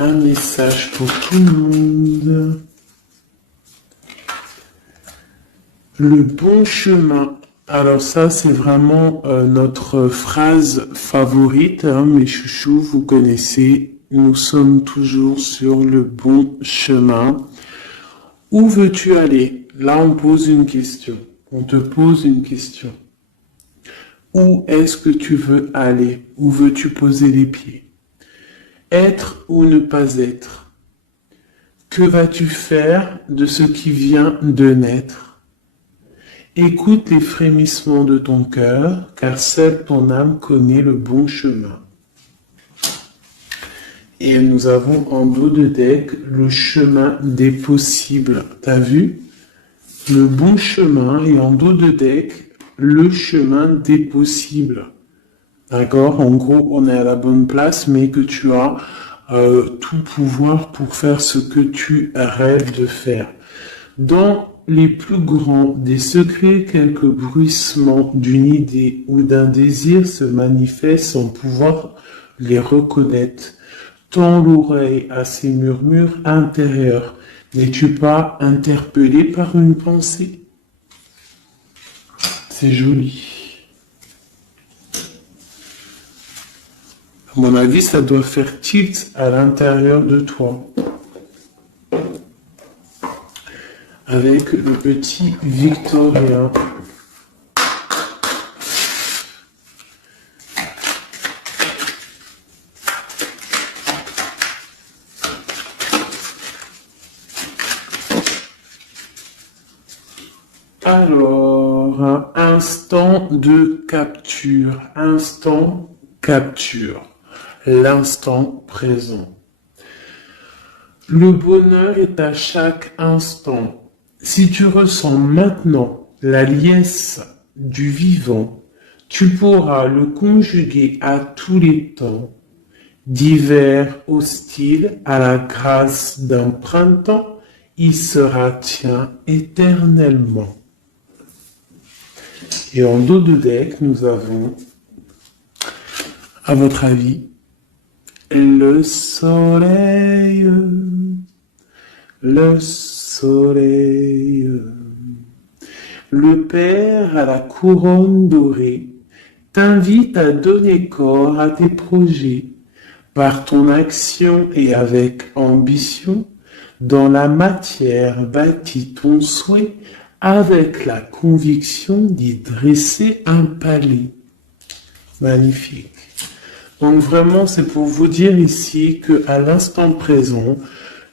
un message pour tout le monde. Le bon chemin. Alors ça, c'est vraiment notre phrase favorite, hein, mes chouchous, vous connaissez. Nous sommes toujours sur le bon chemin. Où veux-tu aller? Là, on pose une question. On te pose une question. Où est-ce que tu veux aller? Où veux-tu poser les pieds? Être ou ne pas être? Que vas-tu faire de ce qui vient de naître? Écoute les frémissements de ton cœur, car seule ton âme connaît le bon chemin. Et nous avons en dos de deck le chemin des possibles. T'as vu? Le bon chemin et en dos de deck, le chemin des possibles. D'accord? En gros, on est à la bonne place, mais que tu as tout pouvoir pour faire ce que tu rêves de faire. Dans les plus grands des secrets, quelques bruissements d'une idée ou d'un désir se manifestent sans pouvoir les reconnaître. Tends l'oreille à ces murmures intérieurs. N'es-tu pas interpellé par une pensée? C'est joli. À mon avis, ça doit faire tilt à l'intérieur de toi. Avec le petit Victorien. Alors, un instant de capture. Instant capture. L'instant présent. Le bonheur est à chaque instant. Si tu ressens maintenant la liesse du vivant, tu pourras le conjuguer à tous les temps, d'hiver hostile à la grâce d'un printemps, il sera tien éternellement. Et en dos de deck, nous avons, à votre avis, le soleil, le soleil, le Père à la couronne dorée t'invite à donner corps à tes projets par ton action et avec ambition. Dans la matière bâtis ton souhait avec la conviction d'y dresser un palais. Magnifique. Donc vraiment, c'est pour vous dire ici que à l'instant présent,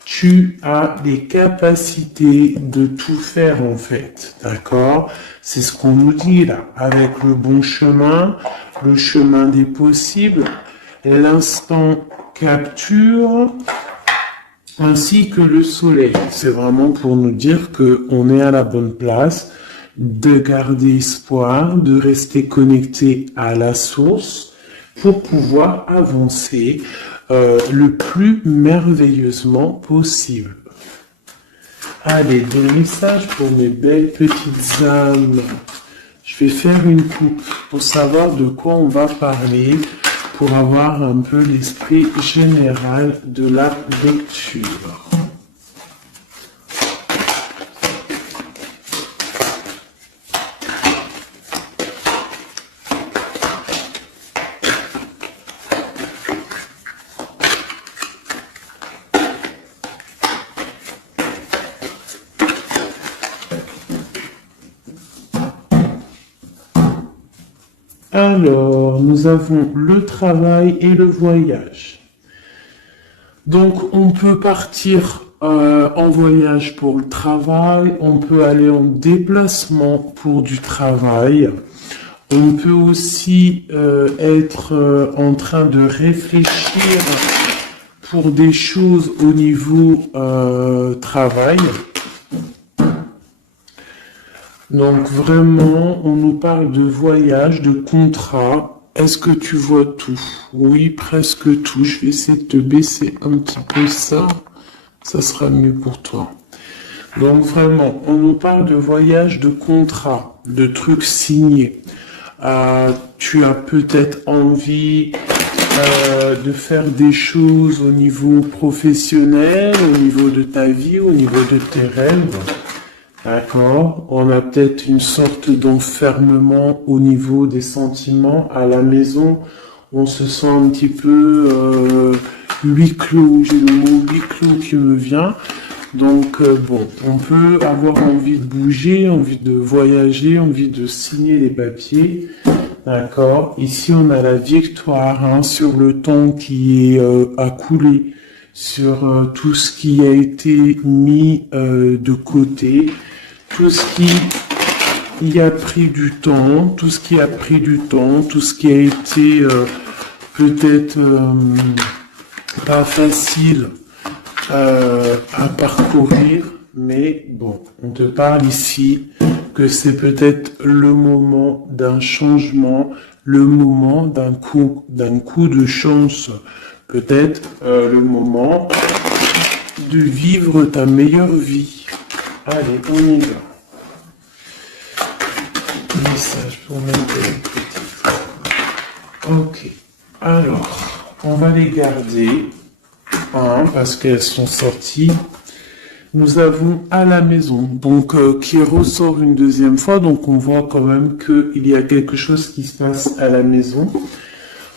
tu as les capacités de tout faire en fait, d'accord? C'est ce qu'on nous dit là, avec le bon chemin, le chemin des possibles, l'instant capture, ainsi que le soleil. C'est vraiment pour nous dire qu'on est à la bonne place, de garder espoir, de rester connecté à la source pour pouvoir avancer le plus merveilleusement possible. Allez, des messages pour mes belles petites âmes. Je vais faire une coupe pour savoir de quoi on va parler, pour avoir un peu l'esprit général de la lecture. Alors, nous avons le travail et le voyage. Donc, on peut partir en voyage pour le travail, on peut aller en déplacement pour du travail, on peut aussi être en train de réfléchir pour des choses au niveau travail. Donc vraiment, on nous parle de voyage, de contrat. Est-ce que tu vois tout? Oui, presque tout. Je vais essayer de te baisser un petit peu ça. Ça sera mieux pour toi. Donc vraiment, on nous parle de voyage, de contrat, de trucs signés. Tu as peut-être envie de faire des choses au niveau professionnel, au niveau de ta vie, au niveau de tes rêves. D'accord? On a peut-être une sorte d'enfermement au niveau des sentiments à la maison. On se sent un petit peu huis clos. J'ai le mot huis clos qui me vient. Donc bon, on peut avoir envie de bouger, envie de voyager, envie de signer les papiers. D'accord. Ici, on a la victoire hein, sur le temps qui est à couler, sur tout ce qui a été mis de côté, tout ce qui y a pris du temps, tout ce qui a pris du temps, tout ce qui a été peut-être pas facile à parcourir, mais bon, on te parle ici que c'est peut-être le moment d'un changement, le moment d'un coup de chance, peut-être le moment de vivre ta meilleure vie. Allez, on y va. Message pour mettre les petites. Ok. Alors, on va les garder hein, parce qu'elles sont sorties. Nous avons à la maison, donc qui ressort une deuxième fois, donc on voit quand même qu'il y a quelque chose qui se passe à la maison.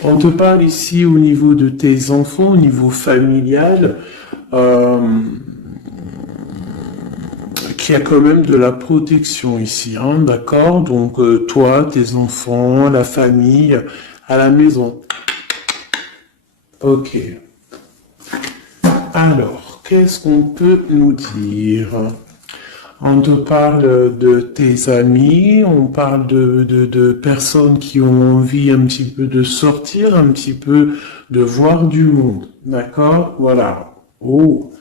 On te parle ici au niveau de tes enfants, au niveau familial, qu'il y a quand même de la protection ici, hein, d'accord? Donc toi, tes enfants, la famille, à la maison. Ok. Alors, qu'est-ce qu'on peut nous dire? On te parle de tes amis, on parle de personnes qui ont envie un petit peu de sortir, un petit peu de voir du monde. D'accord? Voilà. Oh.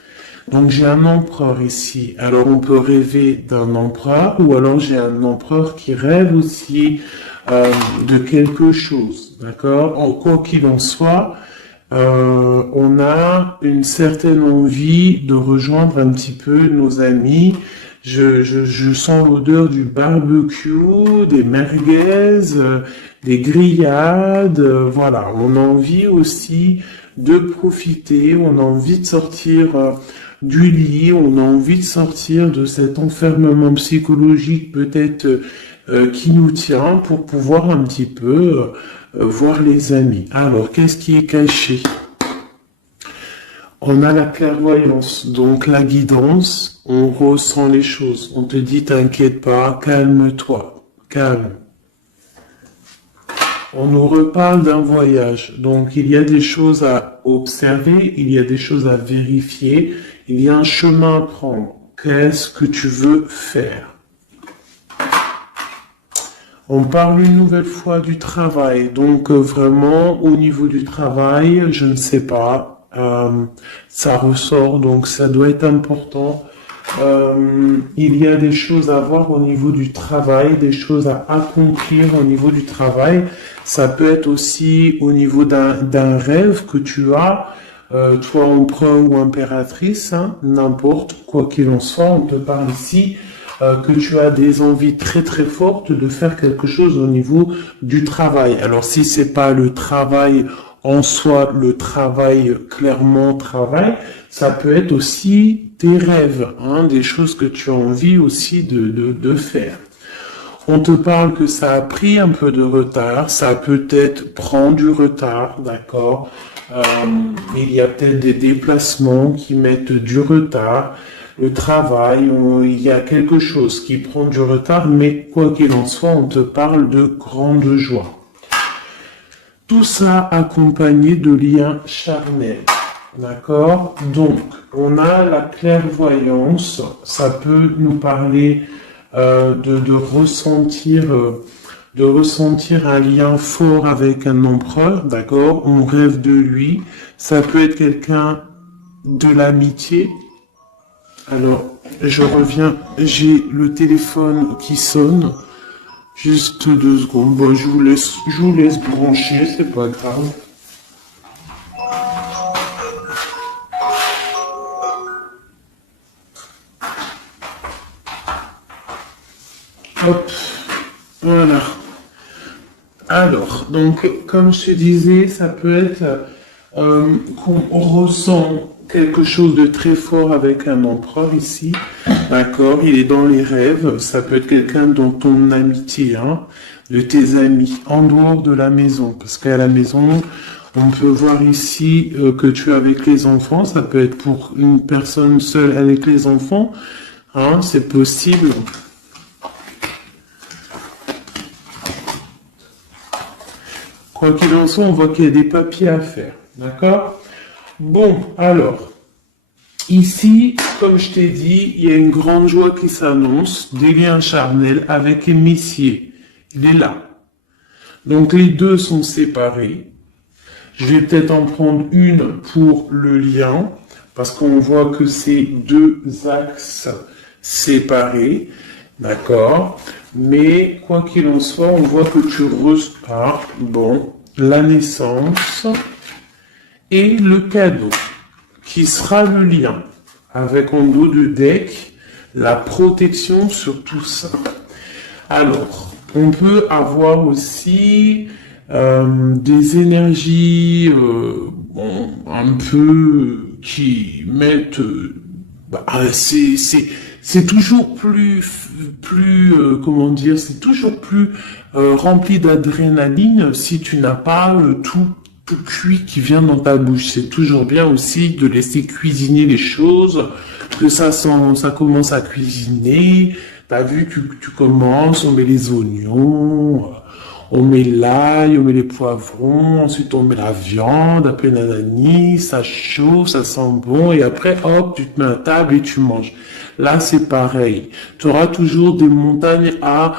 Donc j'ai un empereur ici. Alors on peut rêver d'un empereur ou alors j'ai un empereur qui rêve aussi de quelque chose. D'accord? Quoi qu'il en soit, on a une certaine envie de rejoindre un petit peu nos amis. Je sens l'odeur du barbecue, des merguez, des grillades. Voilà, on a envie aussi de profiter, on a envie de sortir du lit, on a envie de sortir de cet enfermement psychologique peut-être qui nous tient pour pouvoir un petit peu voir les amis. Alors, qu'est-ce qui est caché? On a la clairvoyance, donc la guidance, on ressent les choses. On te dit, t'inquiète pas, calme-toi, calme. On nous reparle d'un voyage, donc il y a des choses à observer, il y a des choses à vérifier, il y a un chemin à prendre. Qu'est-ce que tu veux faire? On parle une nouvelle fois du travail, donc vraiment au niveau du travail, je ne sais pas. Ça ressort, donc ça doit être important. Il y a des choses à voir au niveau du travail, des choses à accomplir au niveau du travail. Ça peut être aussi au niveau d'un rêve que tu as, toi empereur ou impératrice, hein, n'importe quoi qu'il en soit. On te parle ici que tu as des envies très très fortes de faire quelque chose au niveau du travail. Alors si c'est pas le travail en soi, le travail, clairement travail, ça peut être aussi tes rêves, hein, des choses que tu as envie aussi de faire. On te parle que ça a pris un peu de retard, ça peut-être prend du retard, d'accord. Il y a peut-être des déplacements qui mettent du retard, le travail, il y a quelque chose qui prend du retard, mais quoi qu'il en soit, on te parle de grande joie. Tout ça accompagné de liens charnels. D'accord? Donc, on a la clairvoyance. Ça peut nous parler de ressentir un lien fort avec un empereur. D'accord? On rêve de lui. Ça peut être quelqu'un de l'amitié. Alors, je reviens. J'ai le téléphone qui sonne. Juste 2 secondes. Bon, je vous laisse brancher, c'est pas grave. Hop, voilà. Alors, donc, comme je te disais, ça peut être qu'on ressent quelque chose de très fort avec un empereur ici, d'accord? Il est dans les rêves, ça peut être quelqu'un dont ton amitié, hein, de tes amis, en dehors de la maison, parce qu'à la maison, on peut voir ici que tu es avec les enfants, ça peut être pour une personne seule avec les enfants, hein, c'est possible. Quoi qu'il en soit, on voit qu'il y a des papiers à faire. D'accord? Bon, alors, ici, comme je t'ai dit, il y a une grande joie qui s'annonce, des liens charnels avec un Messier. Il est là. Donc, les deux sont séparés. Je vais peut-être en prendre une pour le lien, parce qu'on voit que c'est deux axes séparés. D'accord? Mais quoi qu'il en soit, on voit que tu repars, bon, la naissance et le cadeau, qui sera le lien, avec en dos de deck, la protection sur tout ça. Alors, on peut avoir aussi des énergies bon, un peu qui mettent... c'est toujours comment dire, c'est toujours plus rempli d'adrénaline si tu n'as pas tout cuit qui vient dans ta bouche. C'est toujours bien aussi de laisser cuisiner les choses, que ça commence à cuisiner. T'as vu, tu commences, on met les oignons, on met l'ail, on met les poivrons, ensuite on met la viande, après nanani, ça chauffe, ça sent bon, et après, hop, tu te mets à table et tu manges. Là, c'est pareil. Tu auras toujours des montagnes à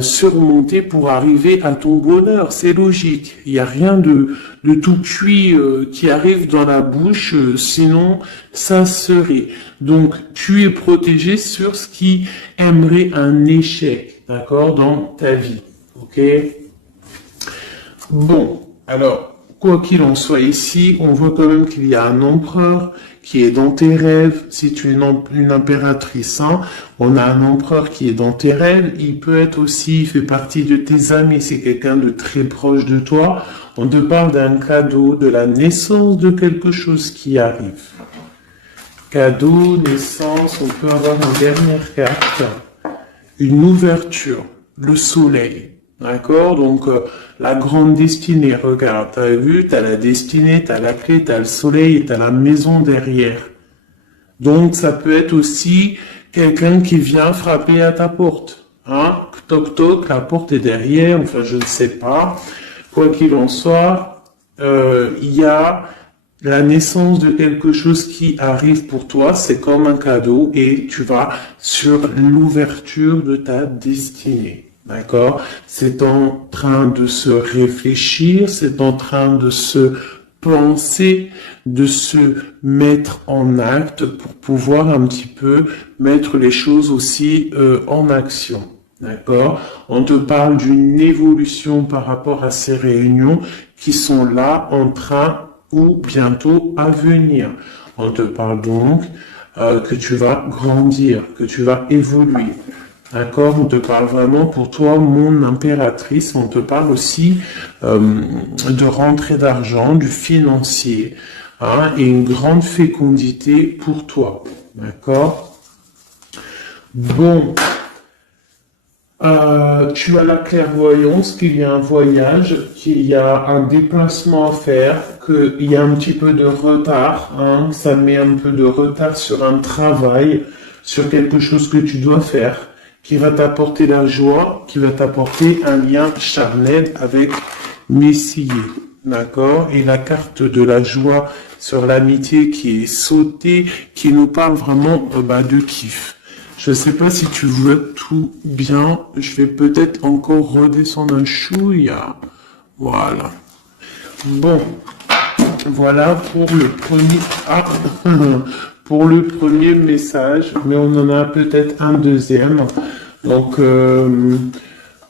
surmonter pour arriver à ton bonheur. C'est logique. Il n'y a rien de tout cuit qui arrive dans la bouche, sinon ça serait. Donc, tu es protégé sur ce qui aimerait un échec, d'accord, dans ta vie. Ok? Bon, alors, quoi qu'il en soit ici, on voit quand même qu'il y a un empereur qui est dans tes rêves. Si tu es une impératrice, hein, on a un empereur qui est dans tes rêves. Il peut être aussi, il fait partie de tes amis. C'est quelqu'un de très proche de toi. On te parle d'un cadeau, de la naissance de quelque chose qui arrive. Cadeau, naissance, on peut avoir une dernière carte. Une ouverture, le soleil. D'accord? Donc, la grande destinée, regarde, t'as vu, t'as la destinée, t'as la clé, t'as le soleil et t'as la maison derrière. Donc, ça peut être aussi quelqu'un qui vient frapper à ta porte. Hein? Toc toc, la porte est derrière, enfin, je ne sais pas. Quoi qu'il en soit, il y a la naissance de quelque chose qui arrive pour toi, c'est comme un cadeau et tu vas sur l'ouverture de ta destinée. D'accord? C'est en train de se réfléchir, c'est en train de se penser, de se mettre en acte pour pouvoir un petit peu mettre les choses aussi en action. D'accord? On te parle d'une évolution par rapport à ces réunions qui sont là en train ou bientôt à venir. On te parle donc que tu vas grandir, que tu vas évoluer. D'accord? On te parle vraiment pour toi, mon impératrice. On te parle aussi de rentrée d'argent, du financier, hein, et une grande fécondité pour toi. D'accord? Bon. Tu as la clairvoyance qu'il y a un voyage, qu'il y a un déplacement à faire, qu'il y a un petit peu de retard, hein, ça met un peu de retard sur un travail, sur quelque chose que tu dois faire, qui va t'apporter la joie, qui va t'apporter un lien charnel avec Messier, d'accord? Et la carte de la joie sur l'amitié qui est sautée, qui nous parle vraiment de kiff. Je ne sais pas si tu vois tout bien. Je vais peut-être encore redescendre un chouïa. Voilà. Bon. Voilà pour le premier, pour le premier message. Mais on en a peut-être un deuxième. Donc,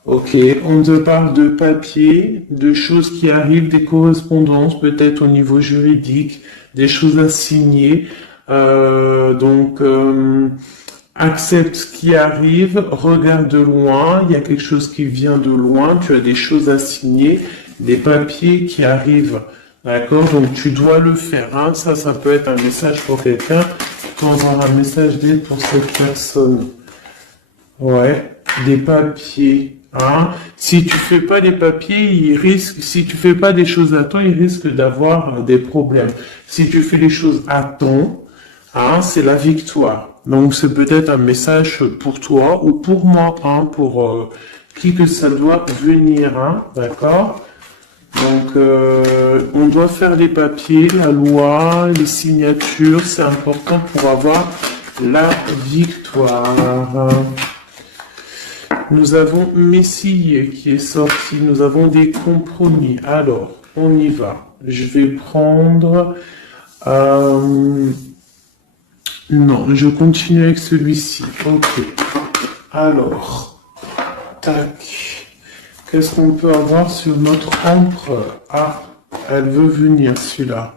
ok. On te parle de papier, de choses qui arrivent, des correspondances, peut-être au niveau juridique, des choses à signer. accepte ce qui arrive, regarde de loin, il y a quelque chose qui vient de loin, tu as des choses à signer, des papiers qui arrivent, d'accord? Donc tu dois le faire, hein. Ça peut être un message pour quelqu'un, tu auras un message d'aide pour cette personne. Ouais, des papiers, hein. Si tu fais pas des papiers, si tu fais pas des choses à temps, il risque d'avoir des problèmes. Si tu fais les choses à temps, hein, c'est la victoire. Donc c'est peut-être un message pour toi ou pour moi, hein, pour qui que ça doit venir, hein, d'accord? Donc on doit faire les papiers, la loi, les signatures, c'est important pour avoir la victoire. Nous avons Messie qui est sorti, nous avons des compromis. Alors, on y va. Je vais prendre... Non, je continue avec celui-ci. Ok. Alors, tac. Qu'est-ce qu'on peut avoir sur notre empereur? Ah, elle veut venir, celui-là.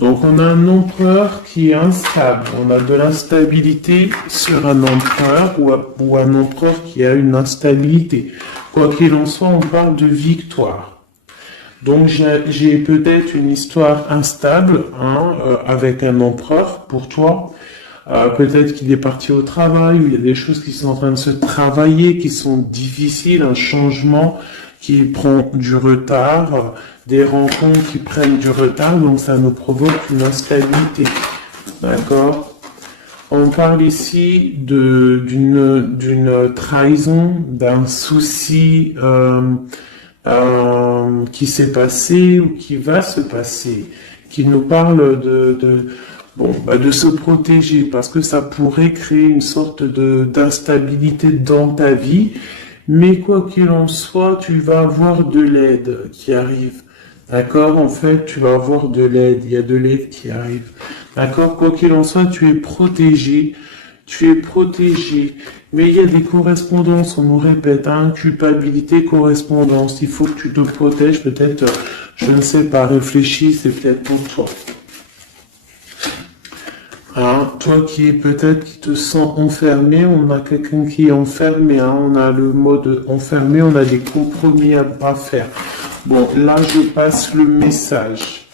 Donc, on a un empereur qui est instable. On a de l'instabilité sur un empereur ou un empereur qui a une instabilité. Quoi qu'il en soit, on parle de victoire. Donc, j'ai peut-être une histoire instable, hein, avec un empereur pour toi. Peut-être qu'il est parti au travail, ou il y a des choses qui sont en train de se travailler, qui sont difficiles, un changement qui prend du retard, des rencontres qui prennent du retard, donc ça nous provoque une instabilité. D'accord? On parle ici d'une trahison, d'un souci qui s'est passé ou qui va se passer, qui nous parle de se protéger, parce que ça pourrait créer une sorte d'instabilité dans ta vie, mais quoi qu'il en soit, tu vas avoir de l'aide qui arrive. D'accord? En fait, tu vas avoir de l'aide, il y a de l'aide qui arrive. D'accord? Quoi qu'il en soit, tu es protégé. Mais il y a des correspondances, on nous répète, hein, culpabilité, correspondance. Il faut que tu te protèges, peut-être, je ne sais pas, réfléchis, c'est peut-être pour toi. Hein, toi qui te sens enfermé, on a quelqu'un qui est enfermé, hein, on a le mode enfermé, on a des compromis à faire. Bon, là je passe le message.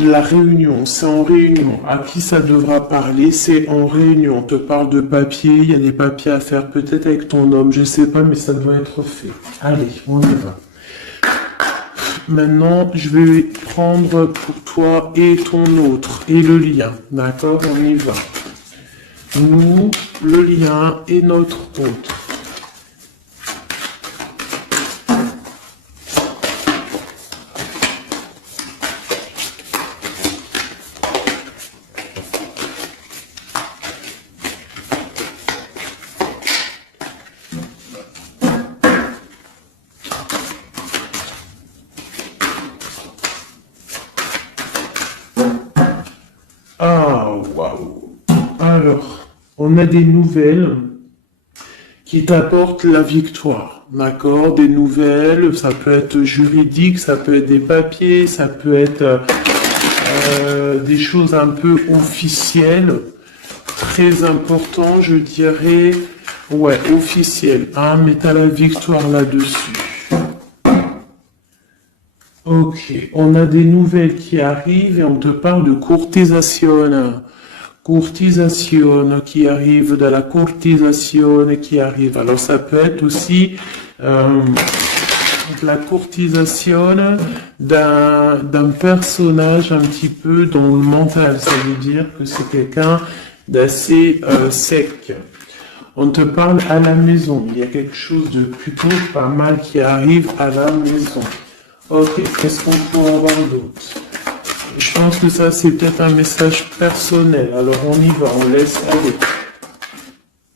La réunion, c'est en réunion. À qui ça devra parler? C'est en réunion. On te parle de papier, il y a des papiers à faire, peut-être avec ton homme, je sais pas, mais ça doit être fait. Allez, on y va. Maintenant, je vais prendre pour toi et ton autre, et le lien. D'accord? On y va. Nous, le lien et notre autre. Ah, waouh. Alors, on a des nouvelles qui t'apportent la victoire, d'accord? Des nouvelles, ça peut être juridique, ça peut être des papiers, ça peut être des choses un peu officielles, très important, je dirais, ouais, officielles, hein, mais t'as la victoire là-dessus. Ok, on a des nouvelles qui arrivent et on te parle de courtisation. Courtisation qui arrive, de la courtisation qui arrive. Alors ça peut être aussi la courtisation d'un personnage un petit peu dans le mental. Ça veut dire que c'est quelqu'un d'assez sec. On te parle à la maison. Il y a quelque chose de plutôt pas mal qui arrive à la maison. Ok, qu'est-ce qu'on peut avoir d'autre? Je pense que ça, c'est peut-être un message personnel. Alors, on y va, on laisse aller.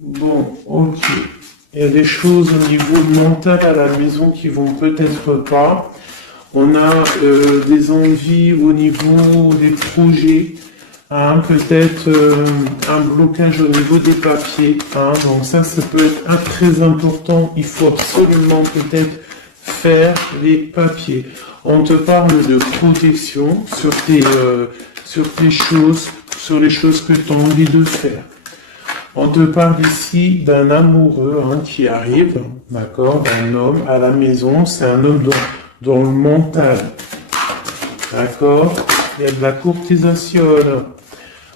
Bon, ok. Il y a des choses au niveau mental à la maison qui vont peut-être pas. On a des envies au niveau des projets. Hein, peut-être un blocage au niveau des papiers. Hein, donc ça peut être très important. Il faut absolument peut-être faire les papiers. On te parle de protection sur tes choses, sur les choses que tu as envie de faire. On te parle ici d'un amoureux qui arrive, d'accord, d'un homme à la maison. C'est un homme dans le mental, d'accord. Il y a de la courtisation.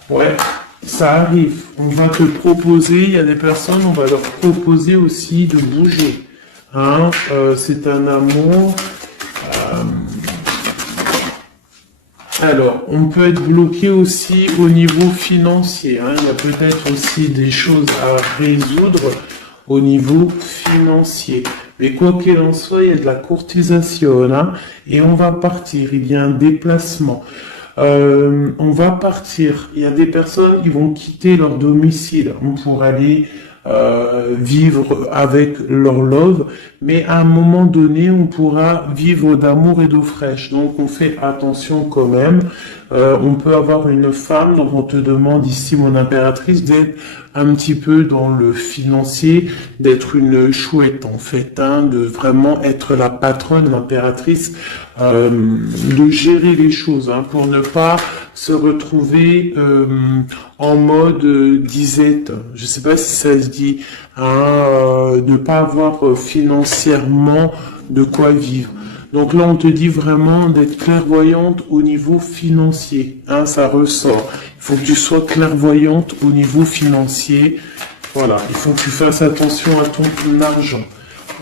Ouais, ça arrive. On va te proposer, il y a des personnes, on va leur proposer aussi de bouger. C'est un amour. Alors, on peut être bloqué aussi au niveau financier. Il y a peut-être aussi des choses à résoudre au niveau financier. Mais quoi qu'il en soit, il y a de la courtisation. Et on va partir. Il y a un déplacement. On va partir. Il y a des personnes qui vont quitter leur domicile pour aller vivre avec leur love, mais à un moment donné, on pourra vivre d'amour et d'eau fraîche. Donc, on fait attention quand même. On peut avoir une femme, donc on te demande ici, mon impératrice, d'être un petit peu dans le financier, d'être une chouette en fait, de vraiment être la patronne, l'impératrice, de gérer les choses, pour ne pas se retrouver en mode disette. Je sais pas si ça se dit, ne pas avoir financièrement de quoi vivre. Donc là, on te dit vraiment d'être clairvoyante au niveau financier. Ça ressort. Il faut que tu sois clairvoyante au niveau financier. Voilà, il faut que tu fasses attention à ton argent.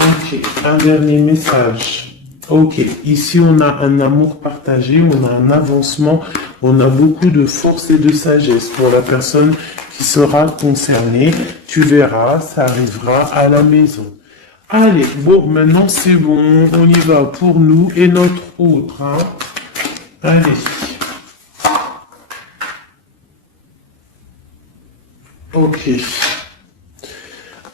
Ok, un dernier message. Ok, ici on a un amour partagé, on a un avancement, on a beaucoup de force et de sagesse pour la personne qui sera concernée. Tu verras, ça arrivera à la maison. Allez, bon, maintenant c'est bon, on y va pour nous et notre autre. Allez. Ok.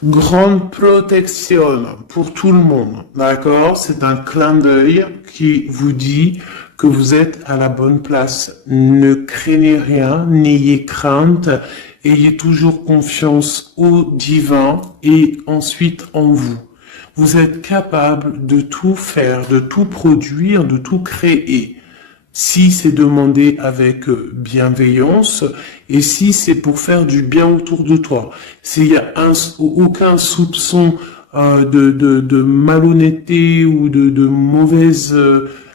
Grande protection pour tout le monde, d'accord? C'est un clin d'œil qui vous dit que vous êtes à la bonne place. Ne craignez rien, n'ayez crainte, ayez toujours confiance au divin et ensuite en vous. Vous êtes capable de tout faire, de tout produire, de tout créer. Si c'est demandé avec bienveillance et si c'est pour faire du bien autour de toi. S'il y a aucun soupçon de malhonnêteté ou de mauvaise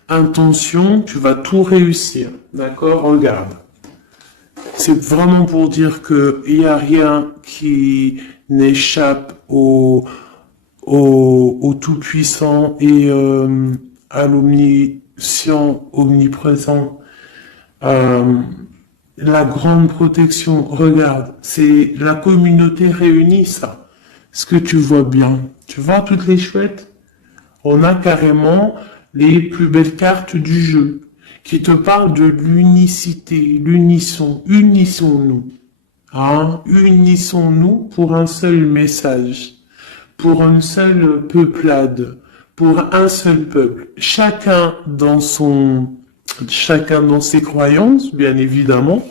intention, tu vas tout réussir. D'accord? Regarde. C'est vraiment pour dire que il n'y a rien qui n'échappe au Tout-Puissant et à l'omniscient, omniprésent. La grande protection, regarde, c'est la communauté réunie, ça. Est-ce que tu vois bien? Tu vois toutes les chouettes? On a carrément les plus belles cartes du jeu qui te parlent de l'unicité, l'unisson. Unissons-nous. Unissons-nous pour un seul message, pour une seule peuplade, pour un seul peuple. Chacun dans ses croyances, bien évidemment,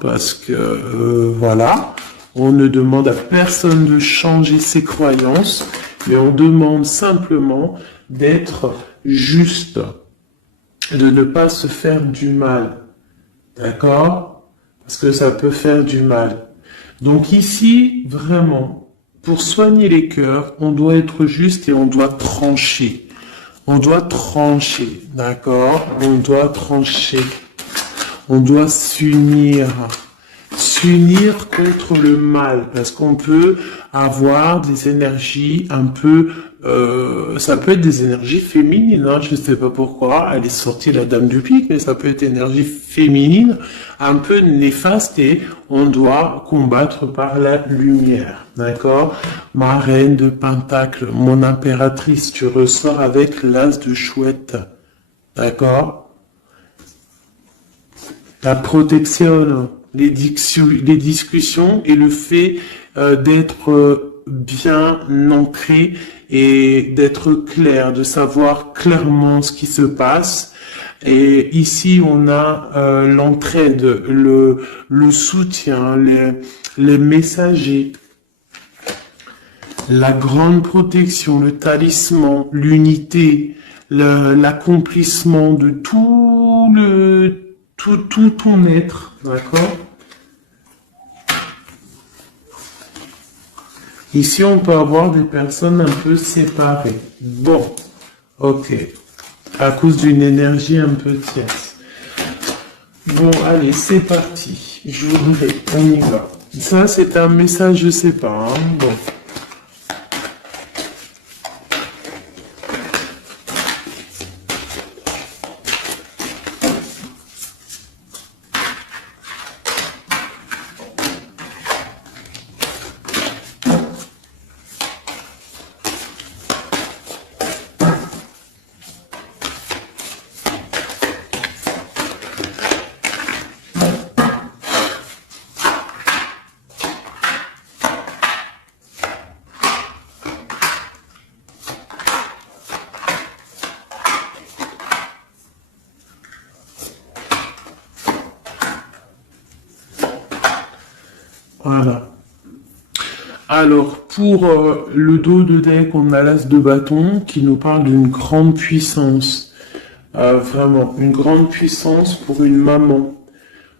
parce que voilà, on ne demande à personne de changer ses croyances, mais on demande simplement d'être juste, de ne pas se faire du mal, d'accord? Parce que ça peut faire du mal. Donc ici, vraiment, pour soigner les cœurs, on doit être juste et on doit trancher. On doit trancher, d'accord? On doit trancher. On doit s'unir. S'unir contre le mal, parce qu'on peut avoir des énergies un peu... ça peut être des énergies féminines, je ne sais pas pourquoi, elle est sortie la dame du pique, mais ça peut être énergie féminine, un peu néfaste, et on doit combattre par la lumière, d'accord? Ma reine de Pentacle, mon impératrice, tu ressors avec l'as de chouette, d'accord? La protection, les discussions et le fait d'être bien ancré et d'être clair, de savoir clairement ce qui se passe. Et ici, on a l'entraide, le soutien, les messagers, la grande protection, le talisman, l'unité, l'accomplissement de tout ton être, d'accord? Ici, on peut avoir des personnes un peu séparées. Bon, ok. À cause d'une énergie un peu tierce. Bon, allez, c'est parti. Je voudrais, on y va. Ça, c'est un message, je sais pas. Hein. Bon. Voilà. Alors, pour le dos de deck, on a l'as de bâton qui nous parle d'une grande puissance. Vraiment, une grande puissance pour une maman,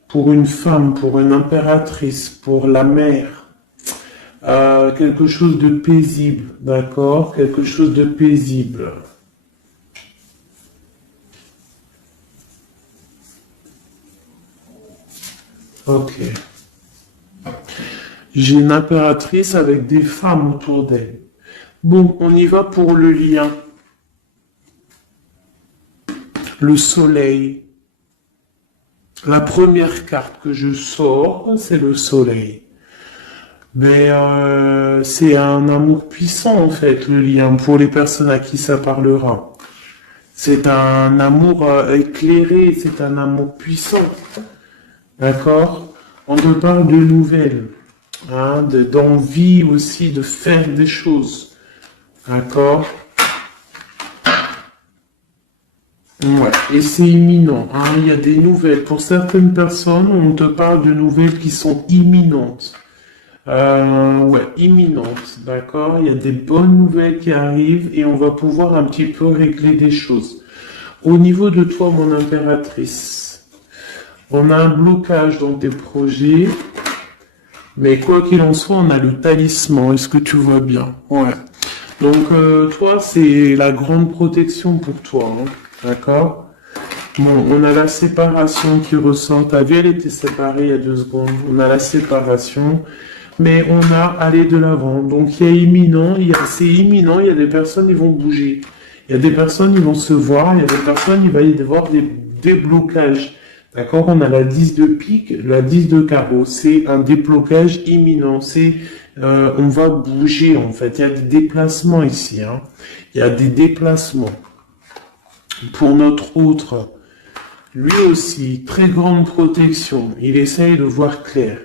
pour une femme, pour une impératrice, pour la mère. Quelque chose de paisible, d'accord? Quelque chose de paisible. Ok. J'ai une impératrice avec des femmes autour d'elle. Bon, on y va pour le lien. Le soleil. La première carte que je sors, c'est le soleil. Mais c'est un amour puissant en fait, le lien, pour les personnes à qui ça parlera. C'est un amour éclairé, c'est un amour puissant. D'accord? On te parle de nouvelles, hein, d'envie aussi de faire des choses. D'accord? Ouais, et c'est imminent, hein, il y a des nouvelles. Pour certaines personnes, on te parle de nouvelles qui sont imminentes. Ouais, imminentes, d'accord? Il y a des bonnes nouvelles qui arrivent et on va pouvoir un petit peu régler des choses. Au niveau de toi, mon impératrice, on a un blocage dans tes projets, mais quoi qu'il en soit, on a le talisman. Est-ce que tu vois bien? Ouais. Donc, toi, c'est la grande protection pour toi, hein, d'accord? Bon, on a la séparation qui ressort. T'as vu, elle était séparée il y a 2 secondes. On a la séparation, mais on a aller de l'avant. Donc, il y a imminent, c'est imminent, il y a des personnes qui vont bouger. Il y a des personnes qui vont se voir, il y a des personnes, il va y avoir des déblocages. D'accord? On a la 10 de pique, la 10 de carreau. C'est un déblocage imminent. On va bouger, en fait. Il y a des déplacements ici, hein. Il y a des déplacements. Pour notre autre, lui aussi, très grande protection. Il essaye de voir clair.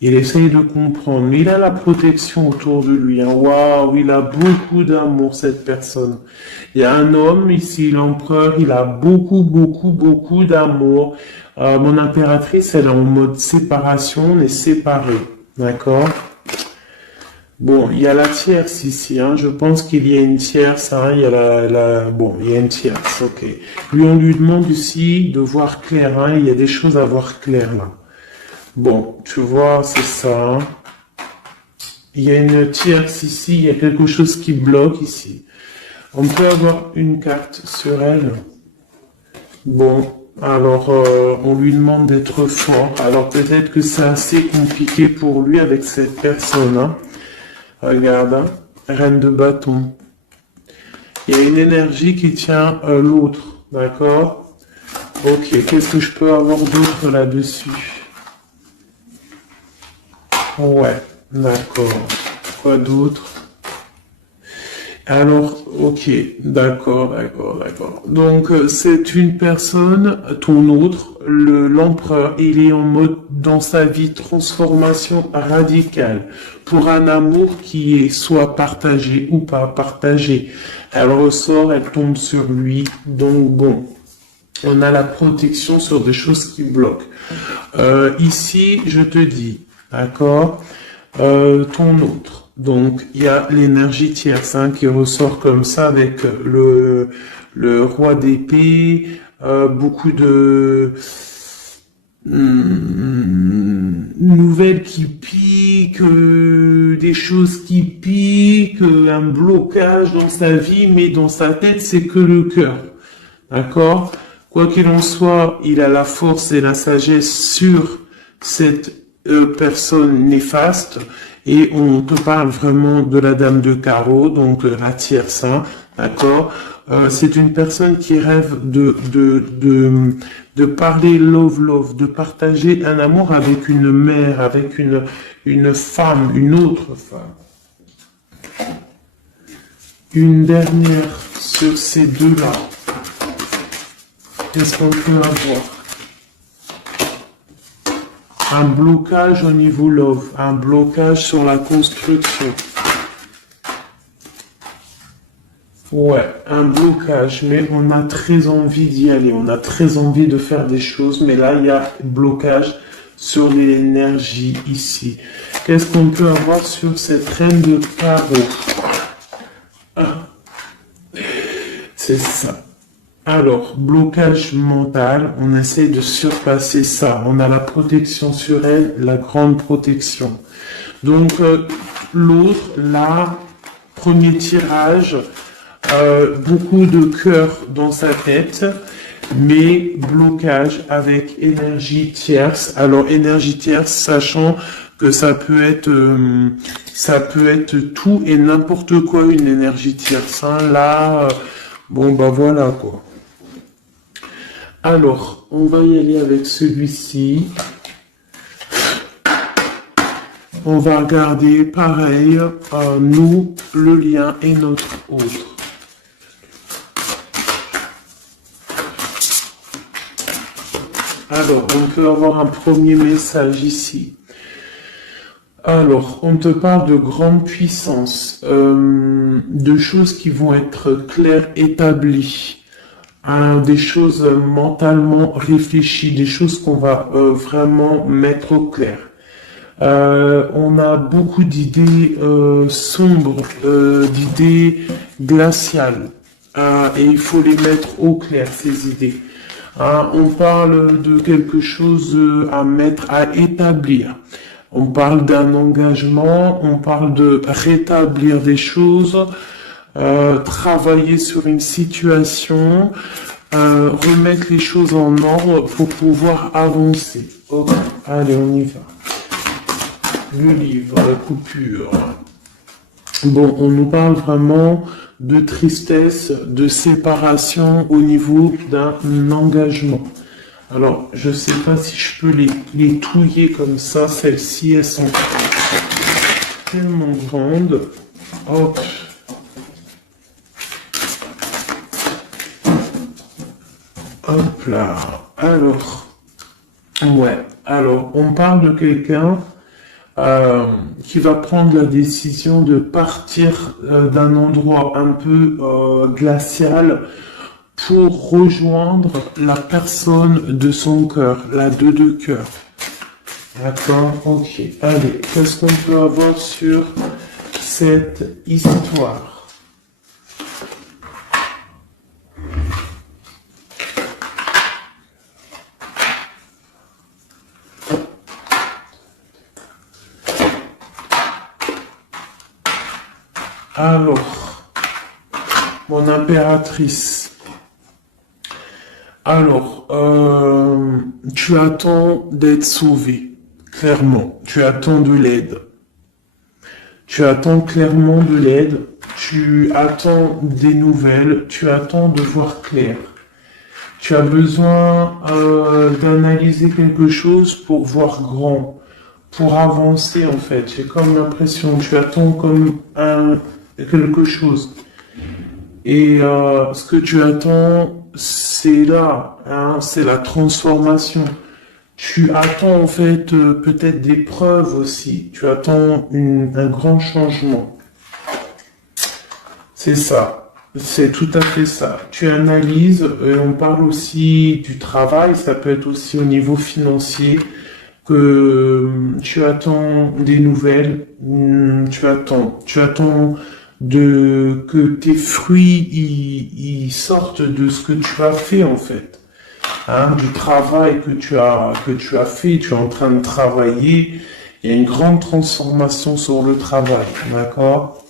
Il essaye de comprendre. Mais il a la protection autour de lui. Hein. Waouh, il a beaucoup d'amour, cette personne. Il y a un homme ici, l'empereur, il a beaucoup, beaucoup, beaucoup d'amour. Mon impératrice, elle est en mode séparation, on est séparés. D'accord? Bon, il y a la tierce ici, hein. Je pense qu'il y a une tierce, hein. Il y a bon, il y a une tierce, ok. Lui, on lui demande ici de voir clair, hein. Il y a des choses à voir clair, là. Bon, tu vois, c'est ça, hein. Il y a une tierce ici, il y a quelque chose qui bloque ici. On peut avoir une carte sur elle. Bon, alors, on lui demande d'être fort. Alors, peut-être que c'est assez compliqué pour lui avec cette personne, hein. Regarde, hein, reine de bâton. Il y a une énergie qui tient l'autre, d'accord? Ok, qu'est-ce que je peux avoir d'autre là-dessus? Ouais, d'accord. Quoi d'autre? Alors, ok, d'accord, d'accord, d'accord. Donc, c'est une personne, ton autre, l'empereur, il est en mode, dans sa vie, transformation radicale, pour un amour qui est soit partagé ou pas partagé. Elle ressort, elle tombe sur lui, donc bon, on a la protection sur des choses qui bloquent. Ici, je te dis, d'accord, ton autre. Donc, il y a l'énergie tierce hein, qui ressort comme ça avec le roi d'épée, beaucoup de nouvelles qui piquent, des des choses qui piquent, un blocage dans sa vie, mais dans sa tête, c'est que le cœur. D'accord? Quoi qu'il en soit, il a la force et la sagesse sur cette personne néfaste. Et on te parle vraiment de la dame de carreau, donc la tierce, hein, d'accord? C'est une personne qui rêve de parler love, de partager un amour avec une mère, avec une femme, une autre femme. Une dernière sur ces deux-là. Qu'est-ce qu'on peut avoir? Un blocage au niveau love, un blocage sur la construction. Ouais, un blocage, mais on a très envie d'y aller, on a très envie de faire des choses, mais là, il y a blocage sur l'énergie ici. Qu'est-ce qu'on peut avoir sur cette reine de carreau? C'est ça. Alors, blocage mental, on essaie de surpasser ça. On a la protection sur elle, la grande protection. Donc, l'autre, là, premier tirage, beaucoup de cœur dans sa tête, mais blocage avec énergie tierce. Alors, énergie tierce, sachant que ça peut être tout et n'importe quoi, une énergie tierce. Hein. Là, bon, bah voilà, quoi. Alors, on va y aller avec celui-ci. On va regarder, pareil, nous, le lien et notre autre. Alors, on peut avoir un premier message ici. Alors, on te parle de grande puissance, de choses qui vont être claires, établies. Des choses mentalement réfléchies, des choses qu'on va vraiment mettre au clair. On a beaucoup d'idées sombres, d'idées glaciales, et il faut les mettre au clair, ces idées. On parle de quelque chose à mettre, à établir. On parle d'un engagement, on parle de rétablir des choses, travailler sur une situation, remettre les choses en ordre pour pouvoir avancer. Ok, allez, on y va. Le livre, la coupure. Bon, on nous parle vraiment de tristesse, de séparation au niveau d'un engagement. Alors, je sais pas si je peux les touiller comme ça. Celles-ci, elles sont tellement grandes. Hop. Hop là. Alors, ouais. Alors, on parle de quelqu'un qui va prendre la décision de partir d'un endroit un peu glacial pour rejoindre la personne de son cœur, la 2 de cœur. D'accord, ok. Allez, qu'est-ce qu'on peut avoir sur cette histoire? Alors, mon impératrice. Alors, tu attends d'être sauvé, clairement. Tu attends de l'aide. Tu attends clairement de l'aide. Tu attends des nouvelles. Tu attends de voir clair. Tu as besoin d'analyser quelque chose pour voir grand, pour avancer en fait. J'ai comme l'impression que tu attends comme quelque chose. Et ce que tu attends, c'est là, hein, c'est la transformation. Tu attends en fait peut-être des preuves aussi. Tu attends un grand changement. C'est ça. C'est tout à fait ça. Tu analyses, on parle aussi du travail, ça peut être aussi au niveau financier, que tu attends des nouvelles, tu attends que tes fruits ils sortent de ce que tu as fait en fait, hein, du travail que tu as fait, tu es en train de travailler Il y a une grande transformation sur le travail, d'accord?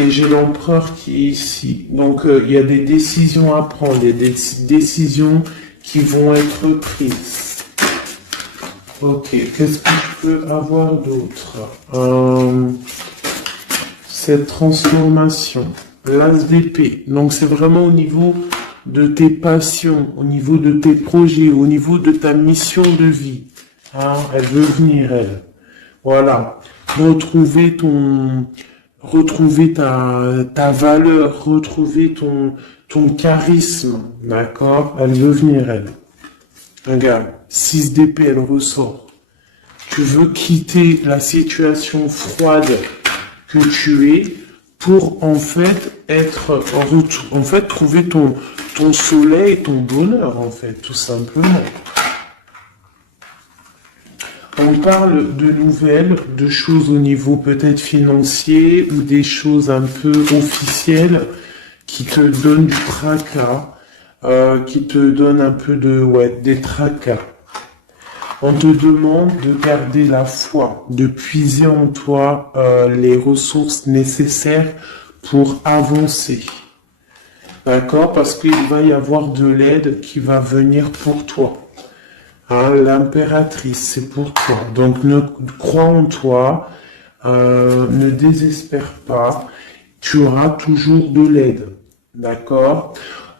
Et j'ai l'empereur qui est ici. Donc, il y a des décisions à prendre, il y a des décisions qui vont être prises. Ok, qu'est-ce que je peux avoir d'autre? Cette transformation, l'as d'épée. Donc, c'est vraiment au niveau de tes passions, au niveau de tes projets, au niveau de ta mission de vie. Hein, elle veut venir, elle. Voilà. Retrouver ta valeur, retrouver ton charisme. D'accord? Elle veut venir, elle. Regarde. 6 d'épée, elle ressort. Tu veux quitter la situation froide que tu es pour en fait trouver ton soleil, ton bonheur en fait, tout simplement. On parle de nouvelles, de choses au niveau peut-être financier ou des choses un peu officielles qui te donnent du tracas, qui te donnent un peu des tracas. On te demande de garder la foi, de puiser en toi les ressources nécessaires pour avancer. D'accord? Parce qu'il va y avoir de l'aide qui va venir pour toi. Hein, l'impératrice, c'est pour toi. Donc, crois en toi, ne désespère pas. Tu auras toujours de l'aide. D'accord?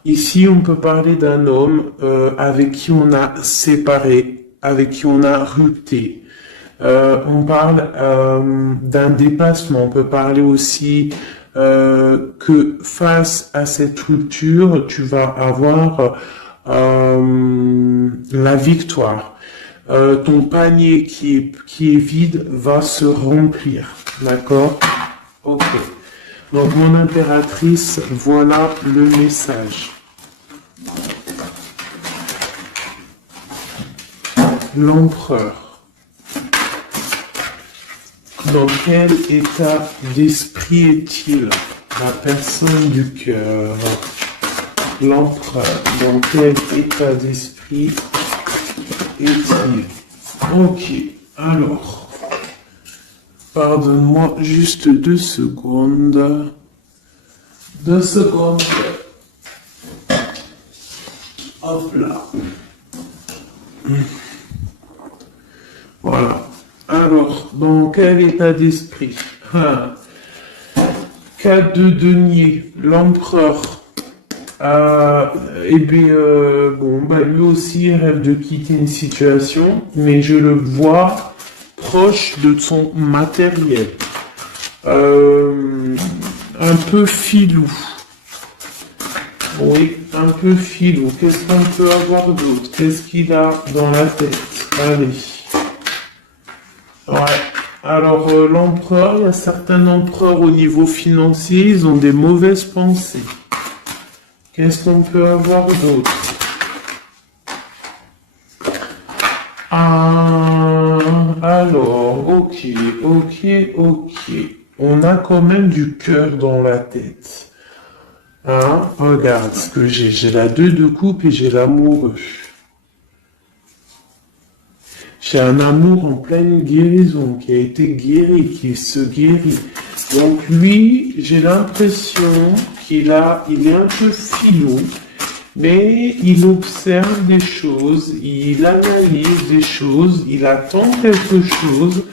Ici, on peut parler d'un homme avec qui on a séparé, avec qui on a rupté. On parle d'un dépassement. On peut parler aussi que face à cette rupture, tu vas avoir la victoire. Ton panier qui est vide va se remplir. D'accord? Ok. Donc, mon impératrice, voilà le message. L'empereur. Dans quel état d'esprit est-il? La personne du cœur. L'empereur. Dans quel état d'esprit est-il? Ok. Alors. Pardonne-moi juste 2 secondes. 2 secondes. Hop là. Voilà. Alors, dans quel état d'esprit? 4 de denier, l'empereur. Lui aussi rêve de quitter une situation, mais je le vois proche de son matériel. Un peu filou. Oui, un peu filou. Qu'est-ce qu'on peut avoir d'autre? Qu'est-ce qu'il a dans la tête? Allez. Ouais. Alors, l'empereur, il y a certains empereurs au niveau financier, ils ont des mauvaises pensées. Qu'est-ce qu'on peut avoir d'autre? Alors, ok. On a quand même du cœur dans la tête. Hein? Regarde ce que j'ai. J'ai la 2 de coupe et j'ai l'amoureux. J'ai un amour en pleine guérison qui a été guéri, qui se guérit. Donc lui, j'ai l'impression il est un peu filou, mais il observe des choses, il analyse des choses, il attend quelque chose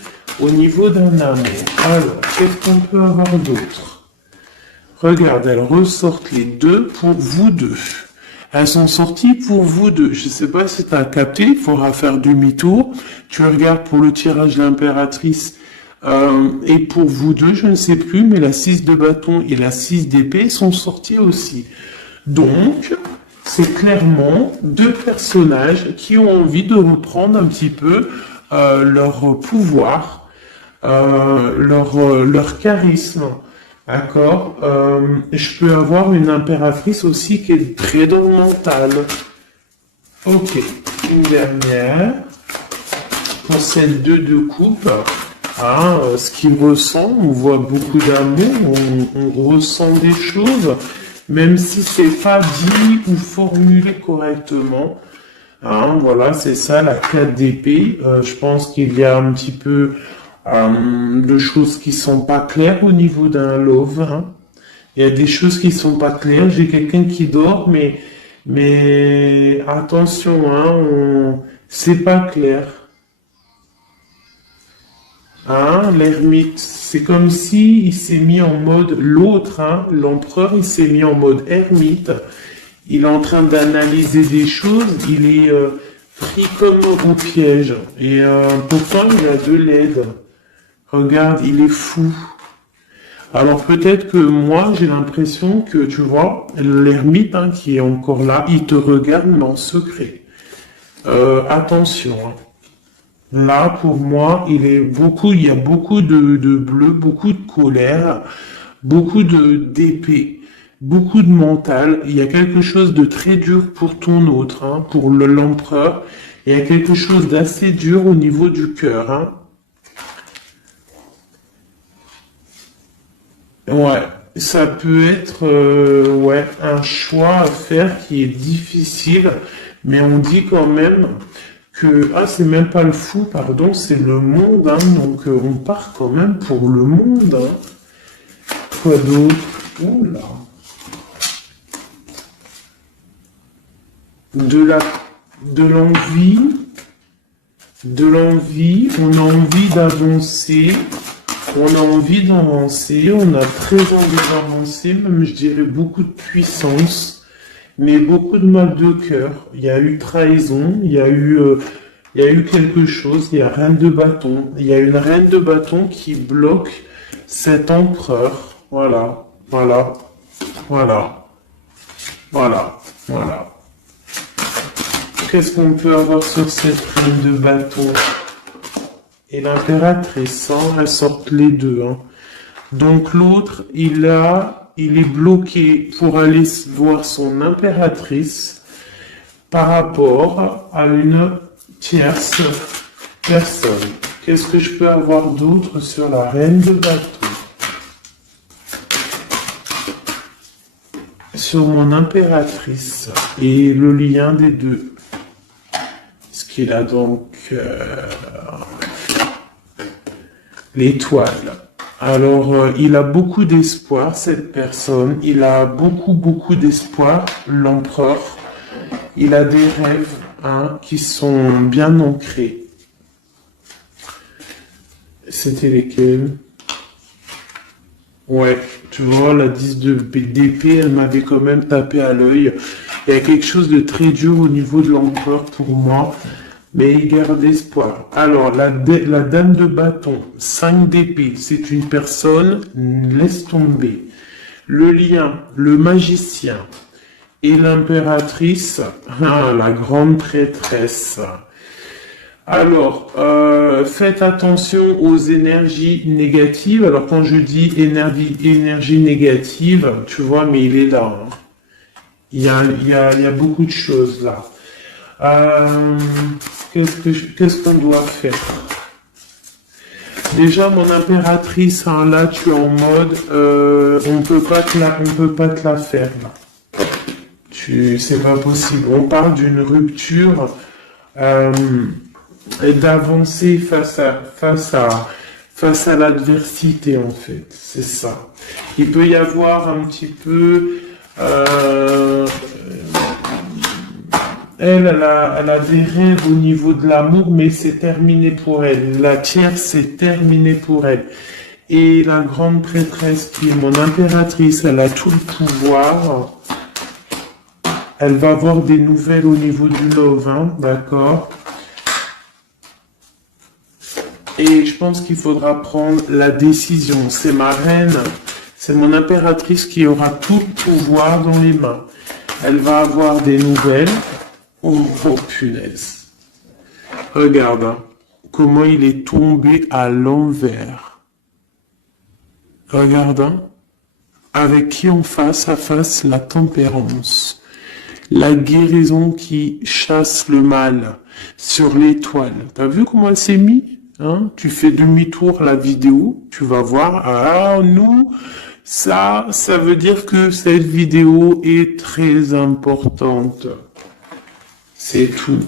au niveau d'un amour. Alors, qu'est-ce qu'on peut avoir d'autre? Regarde, elles ressortent les 2 pour vous deux. Elles sont sorties pour vous deux. Je ne sais pas si tu as capté, il faudra faire demi-tour. Tu regardes pour le tirage de l'impératrice. Et pour vous deux, je ne sais plus, mais la 6 de bâton et la 6 d'épée sont sorties aussi. Donc, c'est clairement 2 personnages qui ont envie de reprendre un petit peu leur pouvoir, leur charisme. D'accord? Je peux avoir une impératrice aussi qui est très dans le mental. Ok. Une dernière. Pour cette 2 de coupe. Ce qu'il ressent, on voit beaucoup d'amour, on ressent des choses, même si c'est pas dit ou formulé correctement. Hein, voilà, c'est ça, la 4 d'épée. Je pense qu'il y a un petit peu de choses qui sont pas claires au niveau d'un love. Hein. Il y a des choses qui sont pas claires. J'ai quelqu'un qui dort, mais attention, hein, c'est pas clair. Hein, l'ermite, c'est comme si il s'est mis en mode l'autre, hein, l'empereur, il s'est mis en mode ermite. Il est en train d'analyser des choses. Il est pris comme au piège. Et pourtant, il a de l'aide. Regarde, il est fou. Alors peut-être que moi, j'ai l'impression que, tu vois, l'ermite hein, qui est encore là, il te regarde mais en secret. Attention. Hein. Là, pour moi, il y a beaucoup de bleu, beaucoup de colère, beaucoup de d'épée, beaucoup de mental. Il y a quelque chose de très dur pour ton autre, hein, pour l'empereur. Il y a quelque chose d'assez dur au niveau du cœur, hein. Ouais, ça peut être ouais, un choix à faire qui est difficile, mais on dit quand même que ah c'est même pas le fou, pardon, c'est le monde, hein, donc on part quand même pour le monde. Hein. Quoi d'autre? Oula. De la de l'envie, de l'envie, on a envie d'avancer. On a envie d'avancer, on a très envie d'avancer, même je dirais beaucoup de puissance, mais beaucoup de mal de cœur. Il y a eu trahison, il y a eu quelque chose, il y a reine de bâton. Il y a une reine de bâton qui bloque cet empereur. Voilà, voilà, voilà, voilà, voilà. Qu'est-ce qu'on peut avoir sur cette reine de bâton? Et l'impératrice, hein, elles sortent les deux. Hein. Donc l'autre, il est bloqué pour aller voir son impératrice par rapport à une tierce personne. Qu'est-ce que je peux avoir d'autre sur la reine de bâton? Sur mon impératrice et le lien des deux. Ce qu'il a donc... l'étoile. Alors, il a beaucoup d'espoir, cette personne. Il a beaucoup, beaucoup d'espoir, l'empereur. Il a des rêves hein, qui sont bien ancrés. C'était lesquels? Ouais, tu vois, la 10 d'épée, elle m'avait quand même tapé à l'œil. Il y a quelque chose de très dur au niveau de l'empereur pour moi. Mais il garde espoir. Alors, la dame de bâton, 5 d'épée, c'est une personne, laisse tomber. Le lien, le magicien et l'impératrice, la grande prêtresse. Alors, faites attention aux énergies négatives. Alors, quand je dis énergie négative, tu vois, mais il est là. Hein. Il y a beaucoup de choses là. Qu'est-ce qu'on doit faire? Déjà, mon impératrice, hein, là, tu es en mode, on peut pas te la faire, là. C'est pas possible. On parle d'une rupture, et d'avancer face à l'adversité, en fait. C'est ça. Il peut y avoir un petit peu, elle a des rêves au niveau de l'amour, mais c'est terminé pour elle. La tierce, c'est terminé pour elle. Et la grande prêtresse, qui est mon impératrice, elle a tout le pouvoir. Elle va avoir des nouvelles au niveau du love, hein, d'accord? Et je pense qu'il faudra prendre la décision. C'est ma reine, c'est mon impératrice qui aura tout le pouvoir dans les mains. Elle va avoir des nouvelles. Oh, punaise. Regarde hein, comment il est tombé à l'envers. Regarde hein, avec qui on face à face la tempérance. La guérison qui chasse le mal sur l'étoile. T'as vu comment elle s'est mise hein? Tu fais demi-tour la vidéo, tu vas voir. Ah, nous, ça veut dire que cette vidéo est très importante. C'est tout.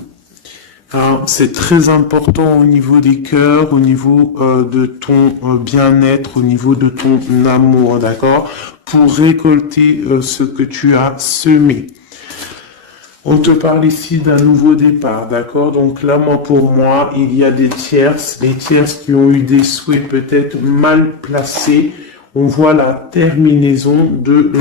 Hein, c'est très important au niveau des cœurs, au niveau de ton bien-être, au niveau de ton amour, d'accord? Pour récolter ce que tu as semé. On te parle ici d'un nouveau départ, d'accord? Donc là, pour moi, il y a des tierces, les tierces qui ont eu des souhaits peut-être mal placés. On voit la terminaison de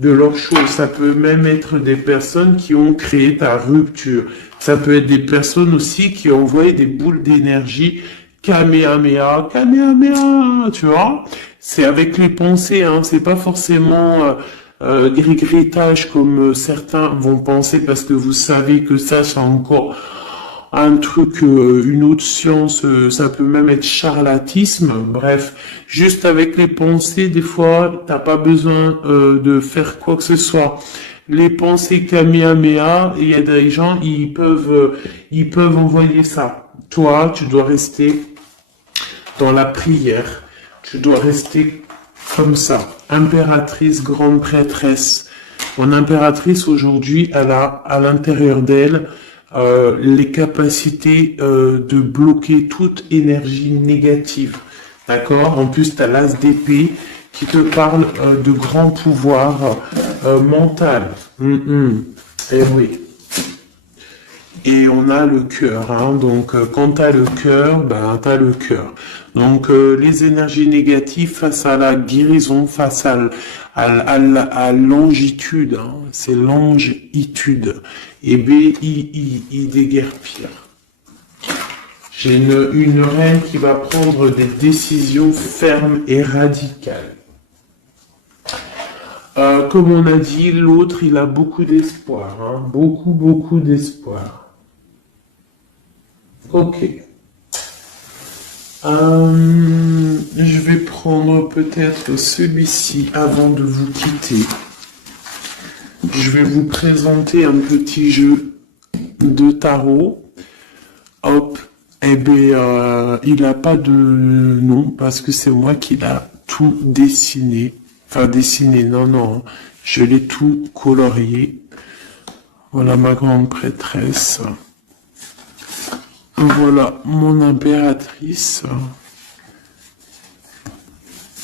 leur chose. Ça peut même être des personnes qui ont créé ta rupture. Ça peut être des personnes aussi qui ont envoyé des boules d'énergie. Kamehameha, Kamehameha, tu vois? C'est avec les pensées, hein. C'est pas forcément gris-grittage comme certains vont penser parce que vous savez que ça, c'est encore un truc, une autre science, ça peut même être charlatisme. Bref, juste avec les pensées, des fois, t'as pas besoin de faire quoi que ce soit. Les pensées Kamehameha, il y a des gens, ils peuvent envoyer ça. Toi, tu dois rester dans la prière. Tu dois rester comme ça. Impératrice, grande prêtresse. Mon impératrice aujourd'hui, elle a à l'intérieur d'elle les capacités de bloquer toute énergie négative. D'accord? En plus, tu as l'as d'épée qui te parle de grand pouvoir mental. Et oui. Et on a le cœur, hein. Donc quand tu as le cœur, ben tu as le cœur. Donc les énergies négatives face à la guérison, face à longitude, hein. C'est longitude. Et B, I déguerpir. J'ai une reine qui va prendre des décisions fermes et radicales. Comme on a dit, l'autre, il a beaucoup d'espoir, hein. Beaucoup d'espoir. Ok. Je vais prendre peut-être celui-ci avant de vous quitter. Je vais vous présenter un petit jeu de tarot. Hop. Eh bien, il n'a pas de nom parce que c'est moi qui l'ai tout dessiné. Enfin, dessiné, non. Je l'ai tout colorié. Voilà ma grande prêtresse. Voilà mon impératrice.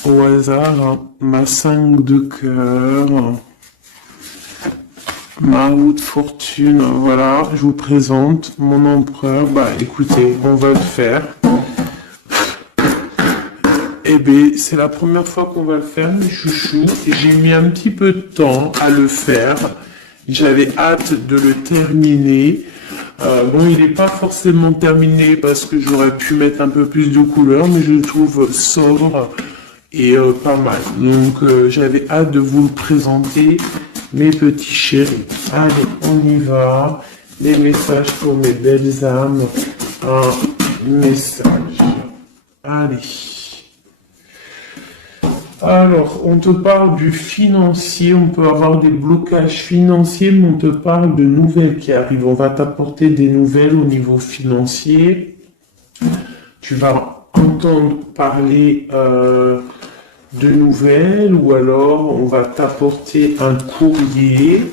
Au hasard, hein, ma 5 de cœur. Ma roue de fortune. Voilà, je vous présente mon empereur. Bah écoutez, on va le faire. Eh bien, c'est la première fois qu'on va le faire, mes chouchous. J'ai mis un petit peu de temps à le faire. J'avais hâte de le terminer. Bon, il n'est pas forcément terminé parce que j'aurais pu mettre un peu plus de couleurs, mais je le trouve sobre et pas mal. Donc, j'avais hâte de vous le présenter, mes petits chéris. Allez, on y va. Les messages pour mes belles âmes. Un message. Allez. Alors, on te parle du financier, on peut avoir des blocages financiers, mais on te parle de nouvelles qui arrivent. On va t'apporter des nouvelles au niveau financier. Tu vas entendre parler de nouvelles, ou alors on va t'apporter un courrier.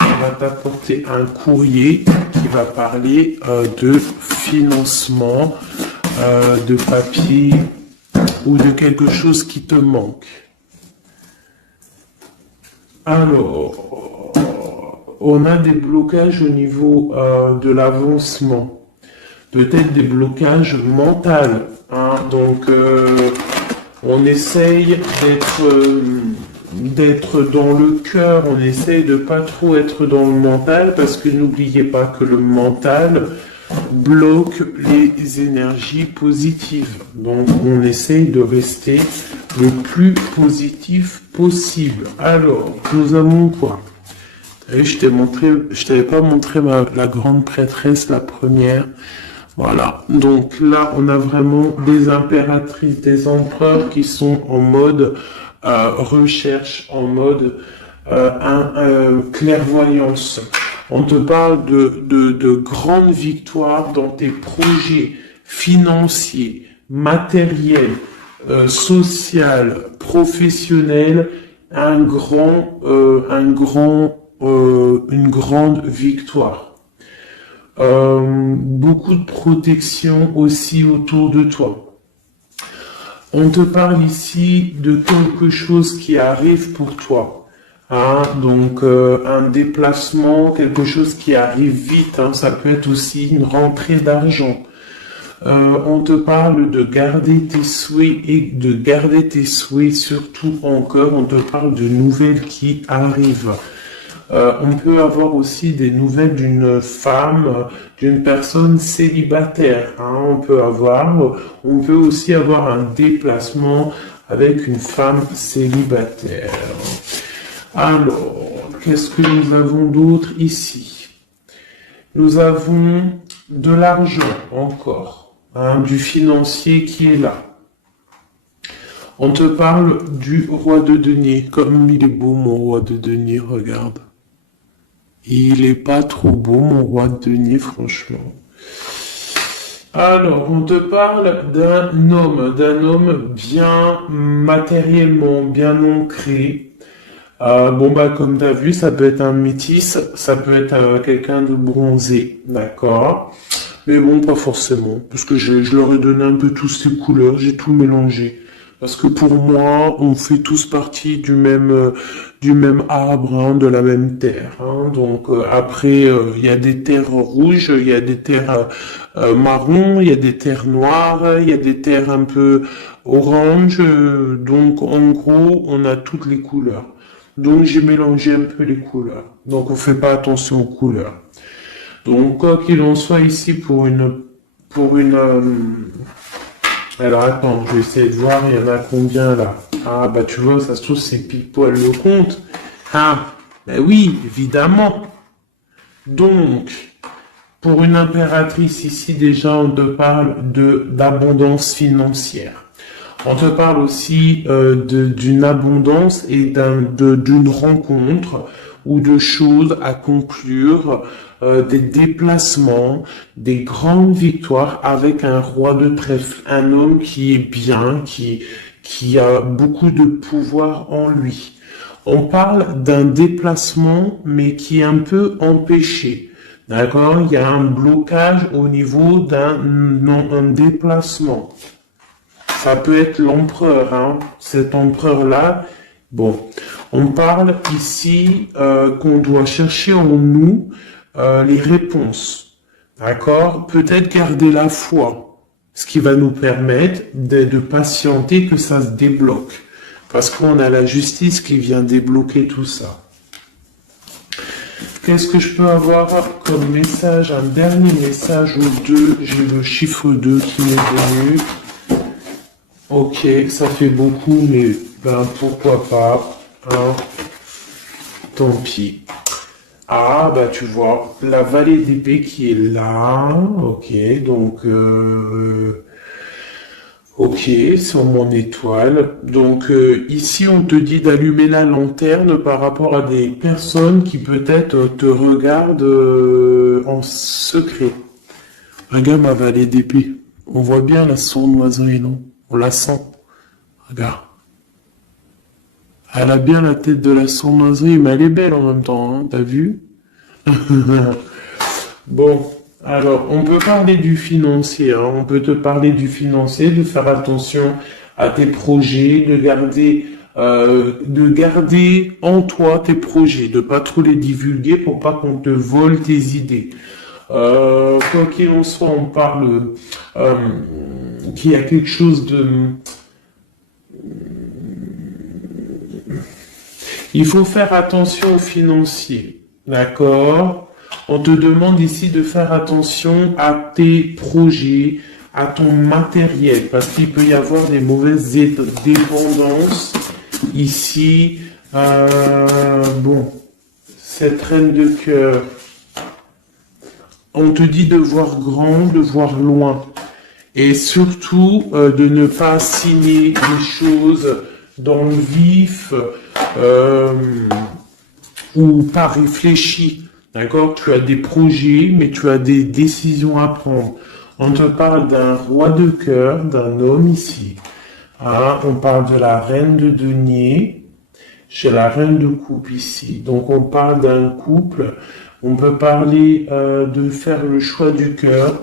On va t'apporter un courrier qui va parler de financement, de papier, ou de quelque chose qui te manque. Alors, on a des blocages au niveau de l'avancement. Peut-être des blocages mentaux. Hein. Donc, on essaye d'être dans le cœur, on essaye de pas trop être dans le mental, parce que n'oubliez pas que le mental bloque les énergies positives. Donc, on essaye de rester le plus positif possible. Alors, nous avons quoi? Je t'avais pas montré la grande prêtresse, la première. Voilà. Donc là, on a vraiment des impératrices, des empereurs qui sont en mode recherche, en mode clairvoyance. On te parle de grandes victoires dans tes projets financiers, matériels, social, professionnel, un grand une grande victoire. Beaucoup de protection aussi autour de toi. On te parle ici de quelque chose qui arrive pour toi. Hein, donc un déplacement, quelque chose qui arrive vite. Hein, ça peut être aussi une rentrée d'argent. On te parle de garder tes souhaits et de garder tes souhaits surtout encore. On te parle de nouvelles qui arrivent. On peut avoir aussi des nouvelles d'une femme, d'une personne célibataire. Hein, on peut aussi avoir un déplacement avec une femme célibataire. Alors, qu'est-ce que nous avons d'autre ici? Nous avons de l'argent encore, hein, du financier qui est là. On te parle du roi de denier. Comme il est beau mon roi de denier, regarde. Il est pas trop beau mon roi de denier, franchement. Alors, on te parle d'un homme bien matériellement, bien ancré. Comme tu as vu, ça peut être un métis, ça peut être quelqu'un de bronzé, d'accord? Mais bon, pas forcément, parce que je leur ai donné un peu tous ces couleurs, j'ai tout mélangé. Parce que pour moi, on fait tous partie du même arbre, hein, de la même terre. Hein. Donc après, il y a des terres rouges, il y a des terres marron, il y a des terres noires, il y a des terres un peu orange. Donc en gros, on a toutes les couleurs. Donc j'ai mélangé un peu les couleurs. Donc on fait pas attention aux couleurs. Donc quoi qu'il en soit ici alors attends, je vais essayer de voir, il y en a combien là? Ah bah tu vois, ça se trouve c'est pile poil le compte. Ah, ben oui, évidemment. Donc, pour une impératrice ici déjà, on te parle d'abondance financière. On te parle aussi d'une abondance et d'une rencontre ou de choses à conclure, des déplacements, des grandes victoires avec un roi de trèfle, un homme qui est bien, qui a beaucoup de pouvoir en lui. On parle d'un déplacement, mais qui est un peu empêché. D'accord? Il y a un blocage au niveau d'un déplacement. Ça peut être l'empereur, hein. Cet empereur-là. Bon, on parle ici qu'on doit chercher en nous les réponses. D'accord? Peut-être garder la foi, ce qui va nous permettre de patienter que ça se débloque. Parce qu'on a la justice qui vient débloquer tout ça. Qu'est-ce que je peux avoir comme message? Un dernier message au 2. J'ai le chiffre 2 qui m'est venu. Ok, ça fait beaucoup, mais ben pourquoi pas, hein, tant pis. Ah, bah tu vois, la vallée d'épée qui est là, ok, donc, ok, sur mon étoile. Donc ici, on te dit d'allumer la lanterne par rapport à des personnes qui peut-être te regardent en secret. Regarde ma vallée d'épée, on voit bien la sournoiserie, non? On la sent. Regarde. Elle a bien la tête de la sournoiserie, mais elle est belle en même temps, hein, t'as vu? Bon, alors, on peut parler du financier, hein, on peut te parler du financier, de faire attention à tes projets, de garder en toi tes projets, de pas trop les divulguer pour pas qu'on te vole tes idées. Quoi qu'il en soit, on parle qu'il y a quelque chose de... Il faut faire attention aux financiers, d'accord? On te demande ici de faire attention à tes projets, à ton matériel, parce qu'il peut y avoir des mauvaises dépendances ici. Cette reine de cœur, on te dit de voir grand, de voir loin. Et surtout, de ne pas signer des choses dans le vif ou pas réfléchi. D'accord? Tu as des projets, mais tu as des décisions à prendre. On te parle d'un roi de cœur, d'un homme ici. Ah, on parle de la reine de denier. J'ai la reine de coupe ici. Donc on parle d'un couple. On peut parler de faire le choix du cœur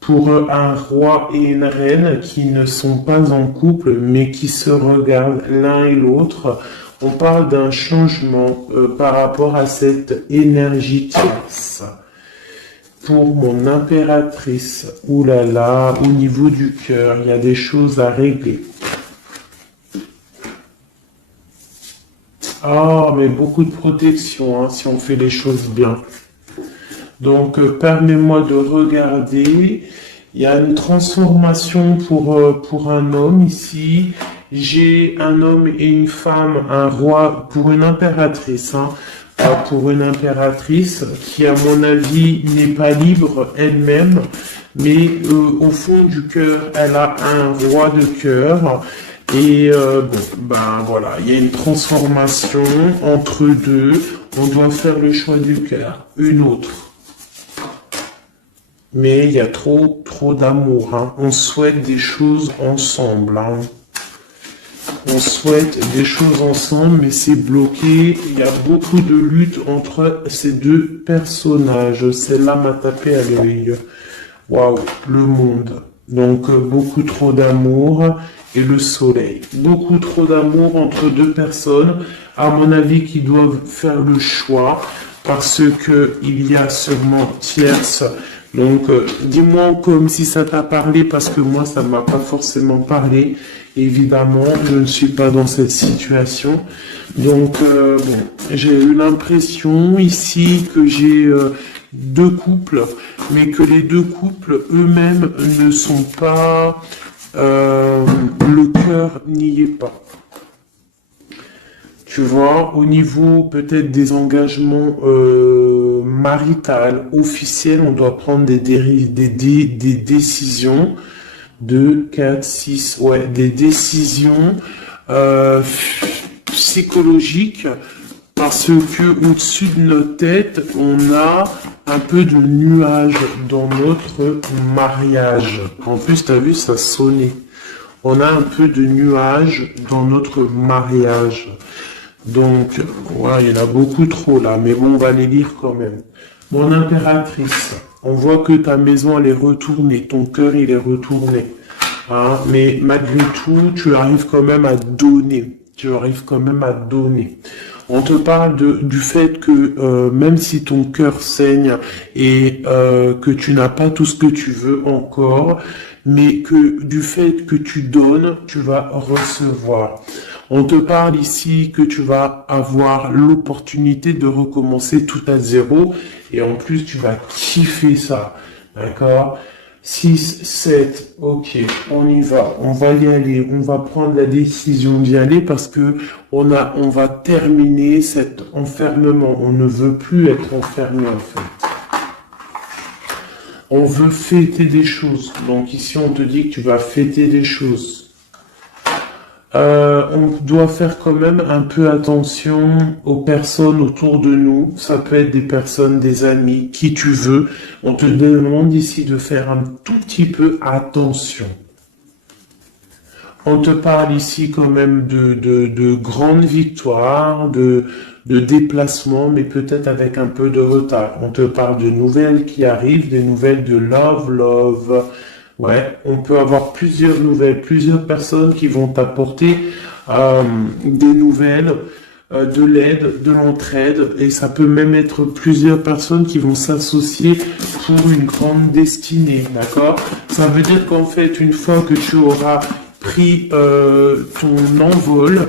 pour un roi et une reine qui ne sont pas en couple mais qui se regardent l'un et l'autre. On parle d'un changement par rapport à cette énergie tierce. Pour mon impératrice, oulala, au niveau du cœur, il y a des choses à régler. Ah, mais beaucoup de protection, hein, si on fait les choses bien. Donc, permets-moi de regarder. Il y a une transformation pour un homme ici. J'ai un homme et une femme, un roi pour une impératrice, hein, pour une impératrice qui, à mon avis, n'est pas libre elle-même, mais au fond du cœur, elle a un roi de cœur. Et bon, ben voilà, il y a une transformation entre deux. On doit faire le choix du cœur, une autre. Mais il y a trop d'amour. Hein. On souhaite des choses ensemble. Hein. On souhaite des choses ensemble, mais c'est bloqué. Il y a beaucoup de lutte entre ces deux personnages. Celle-là m'a tapé à l'œil. Waouh, le monde. Donc, beaucoup trop d'amour et le soleil. Beaucoup trop d'amour entre deux personnes, à mon avis, qui doivent faire le choix parce que il y a sûrement tierce. Donc, dis-moi comme si ça t'a parlé parce que moi, ça m'a pas forcément parlé. Évidemment, je ne suis pas dans cette situation. Donc, bon, j'ai eu l'impression ici que j'ai deux couples, mais que les deux couples eux-mêmes ne sont pas... le cœur n'y est pas. Tu vois, au niveau peut-être des engagements maritales, officiels, on doit prendre des décisions. 2, 4, 6, ouais, des décisions psychologiques parce que au-dessus de nos têtes, on a un peu de nuages dans notre mariage. En plus, tu as vu, ça sonnait. On a un peu de nuages dans notre mariage. Donc, ouais, il y en a beaucoup trop là, mais bon, on va les lire quand même. Mon impératrice, on voit que ta maison, elle est retournée, ton cœur, il est retourné. Hein, mais malgré tout, tu arrives quand même à donner. Tu arrives quand même à donner. On te parle du fait que même si ton cœur saigne et que tu n'as pas tout ce que tu veux encore, mais que du fait que tu donnes, tu vas recevoir. On te parle ici que tu vas avoir l'opportunité de recommencer tout à zéro et en plus tu vas kiffer ça. D'accord ? 6, 7, ok, on y va, on va y aller, on va prendre la décision d'y aller parce que on va terminer cet enfermement. On ne veut plus être enfermé en fait. On veut fêter des choses. Donc ici on te dit que tu vas fêter des choses. On doit faire quand même un peu attention aux personnes autour de nous. Ça peut être des personnes, des amis, qui tu veux. On te demande ici de faire un tout petit peu attention. On te parle ici quand même de grandes victoires, de déplacements, mais peut-être avec un peu de retard. On te parle de nouvelles qui arrivent, des nouvelles de love. Ouais, on peut avoir plusieurs nouvelles, plusieurs personnes qui vont t'apporter des nouvelles, de l'aide, de l'entraide, et ça peut même être plusieurs personnes qui vont s'associer pour une grande destinée, d'accord? Ça veut dire qu'en fait, une fois que tu auras pris ton envol,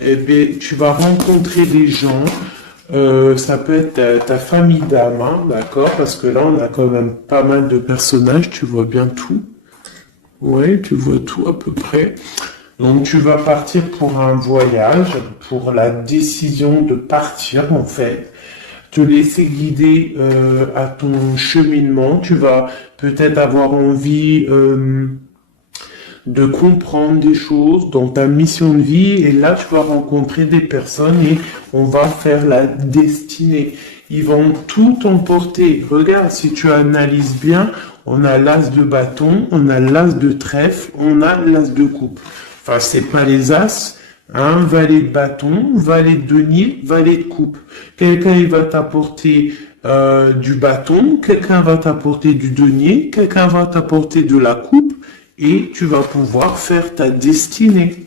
eh bien, tu vas rencontrer des gens. Ça peut être ta famille d'âme, hein, d'accord? Parce que là, on a quand même pas mal de personnages, tu vois bien tout. Ouais, tu vois tout à peu près. Donc, tu vas partir pour un voyage, pour la décision de partir, en fait. Te laisser guider à ton cheminement. Tu vas peut-être avoir envie de comprendre des choses dans ta mission de vie. Et là, tu vas rencontrer des personnes et on va faire la destinée. Ils vont tout emporter. Regarde, si tu analyses bien, on a l'as de bâton, on a l'as de trèfle, on a l'as de coupe. Enfin, c'est pas les as, Hein, valet de bâton, valet de denier, valet de coupe. Quelqu'un il va t'apporter du bâton, quelqu'un va t'apporter du denier, quelqu'un va t'apporter de la coupe et tu vas pouvoir faire ta destinée.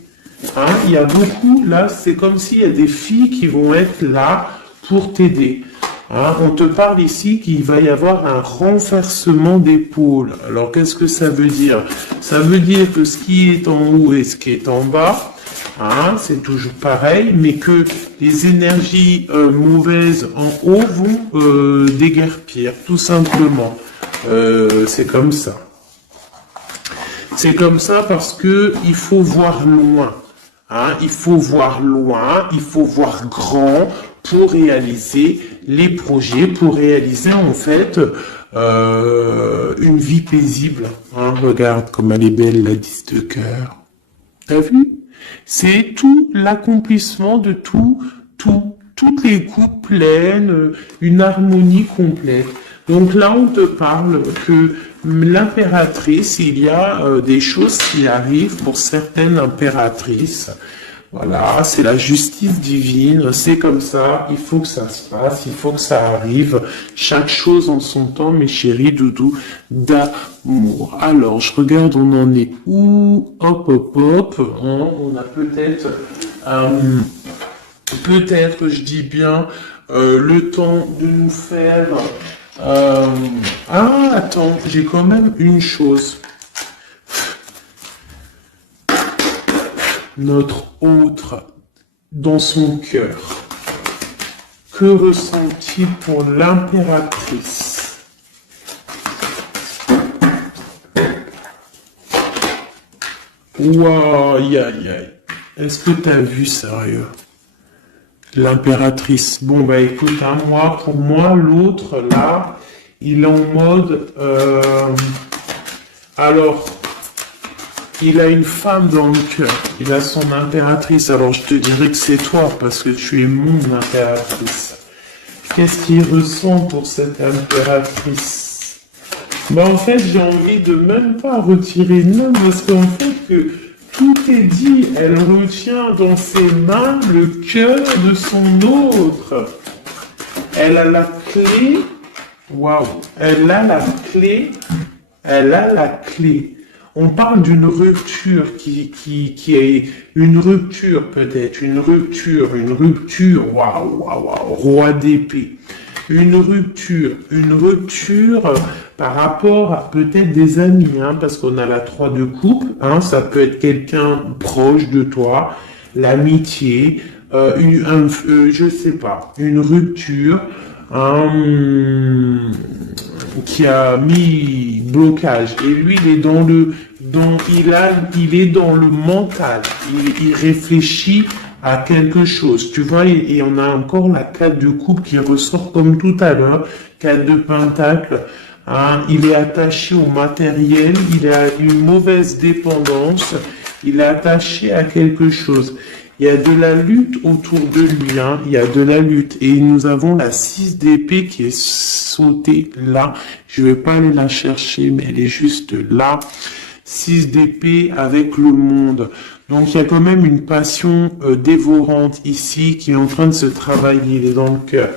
Hein, il y a beaucoup, là, c'est comme s'il y a des filles qui vont être là pour t'aider. Hein, on te parle ici qu'il va y avoir un renversement d'épaule. Alors, qu'est-ce que ça veut dire? Ça veut dire que ce qui est en haut et ce qui est en bas, hein, c'est toujours pareil, mais que les énergies mauvaises en haut vont déguerpir, tout simplement. C'est comme ça. C'est comme ça parce que il faut voir loin. Hein, il faut voir loin, il faut voir grand pour réaliser les projets, pour réaliser en fait une vie paisible. Hein, regarde comme elle est belle la 10 de cœur. T'as vu? C'est tout l'accomplissement de toutes les coupes pleines, une harmonie complète. Donc là, on te parle que l'impératrice, il y a des choses qui arrivent pour certaines impératrices. Voilà, c'est la justice divine, c'est comme ça, il faut que ça se passe, il faut que ça arrive. Chaque chose en son temps, mes chéris doudous, d'amour. Alors, je regarde, on en est où? Hop, hop, hop. On a peut-être, je dis bien, le temps de nous faire... Ah, attends, j'ai quand même une chose. Notre autre, dans son cœur, que ressent-il pour l'impératrice? Ouah, aïe, aïe, aïe. Est-ce que t'as vu, sérieux? L'impératrice. Bon, bah écoute, hein, pour moi, l'autre, là, il est en mode... alors, il a une femme dans le cœur. Il a son impératrice. Alors, je te dirais que c'est toi, parce que tu es mon impératrice. Qu'est-ce qu'il ressent pour cette impératrice? Bah, en fait, j'ai envie de même pas retirer non, parce qu'en fait, que tout est dit. Elle retient dans ses mains le cœur de son autre. Elle a la clé. Waouh. Elle a la clé. Elle a la clé. On parle d'une rupture qui est une rupture peut-être, une rupture, waouh, waouh, waouh, roi d'épée. Une rupture par rapport à peut-être des amis, hein, parce qu'on a la 3 de coupe, hein, ça peut être quelqu'un proche de toi, l'amitié, je sais pas, une rupture, qui a mis blocage. Et lui, il est il est dans le mental. Il réfléchit à quelque chose. Tu vois, et on a encore la 4 de coupe qui ressort comme tout à l'heure. 4 de pentacle. Hein, il est attaché au matériel. Il a une mauvaise dépendance. Il est attaché à quelque chose. Il y a de la lutte autour de lui, hein. Il y a de la lutte. Et nous avons la 6 d'épée qui est sautée là. Je vais pas aller la chercher, mais elle est juste là. 6 d'épée avec le monde. Donc il y a quand même une passion dévorante ici qui est en train de se travailler. Il est dans le cœur.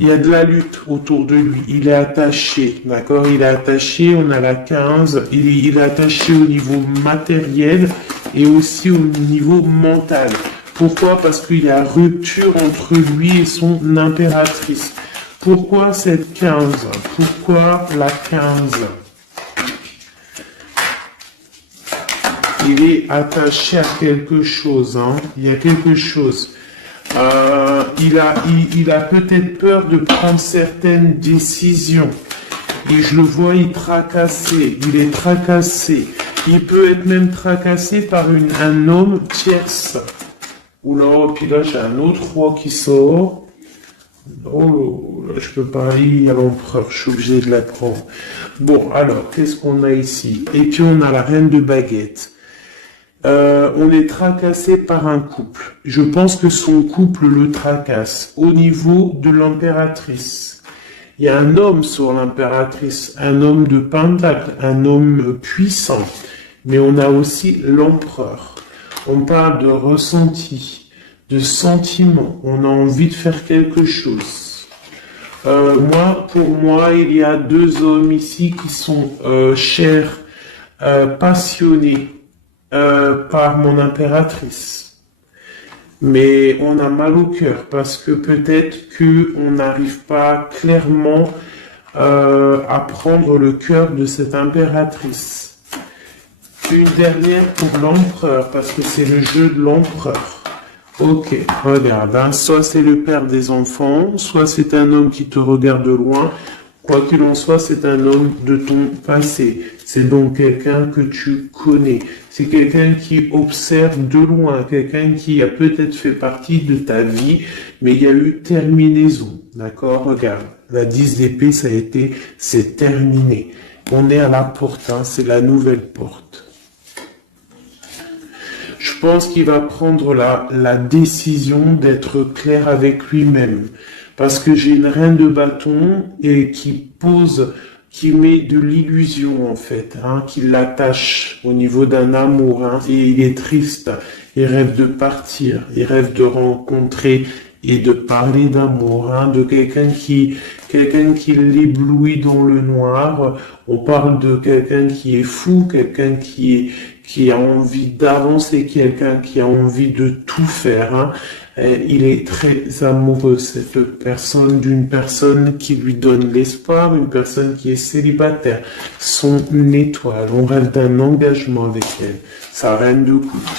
Il y a de la lutte autour de lui. Il est attaché, d'accord? Il est attaché, on a la 15. Il est attaché au niveau matériel et aussi au niveau mental. Pourquoi? Parce qu'il y a rupture entre lui et son impératrice. Pourquoi cette 15? Pourquoi la 15? Il est attaché à quelque chose, hein? Il y a quelque chose. Il a peut-être peur de prendre certaines décisions. Et je le vois, il est tracassé. Il peut être même tracassé par un homme tierce. Oula, puis là, j'ai un autre roi qui sort. Oh, là, je peux pas aller à l'empereur, je suis obligé de la prendre. Bon, alors, qu'est-ce qu'on a ici? Et puis, on a la reine de baguette. On est tracassé par un couple. Je pense que son couple le tracasse. Au niveau de l'impératrice, il y a un homme sur l'impératrice, un homme de pentacle, un homme puissant. Mais on a aussi l'empereur. On parle de ressenti, de sentiment. On a envie de faire quelque chose. Pour moi, il y a deux hommes ici qui sont chers, passionnés par mon impératrice. Mais on a mal au cœur parce que peut-être qu'on n'arrive pas clairement à prendre le cœur de cette impératrice. Une dernière pour l'empereur, parce que c'est le jeu de l'empereur. Ok, regarde, hein, soit c'est le père des enfants, soit c'est un homme qui te regarde de loin. Quoi qu'il en soit, c'est un homme de ton passé. C'est donc quelqu'un que tu connais. C'est quelqu'un qui observe de loin, quelqu'un qui a peut-être fait partie de ta vie, mais il y a eu terminaison. D'accord? Regarde, la 10 d'épée, c'est terminé. On est à la porte, hein, c'est la nouvelle porte. Je pense qu'il va prendre la décision d'être clair avec lui-même. Parce que j'ai une reine de bâton et qui met de l'illusion en fait, hein, qui l'attache au niveau d'un amour, hein, et il est triste, il rêve de partir, il rêve de rencontrer et de parler d'amour, hein, de quelqu'un qui l'éblouit dans le noir. On parle de quelqu'un qui est fou, quelqu'un qui a envie d'avancer, quelqu'un qui a envie de tout faire, hein. Il est très amoureux, cette personne, d'une personne qui lui donne l'espoir, une personne qui est célibataire, son étoile. On rêve d'un engagement avec elle, sa reine de coupe.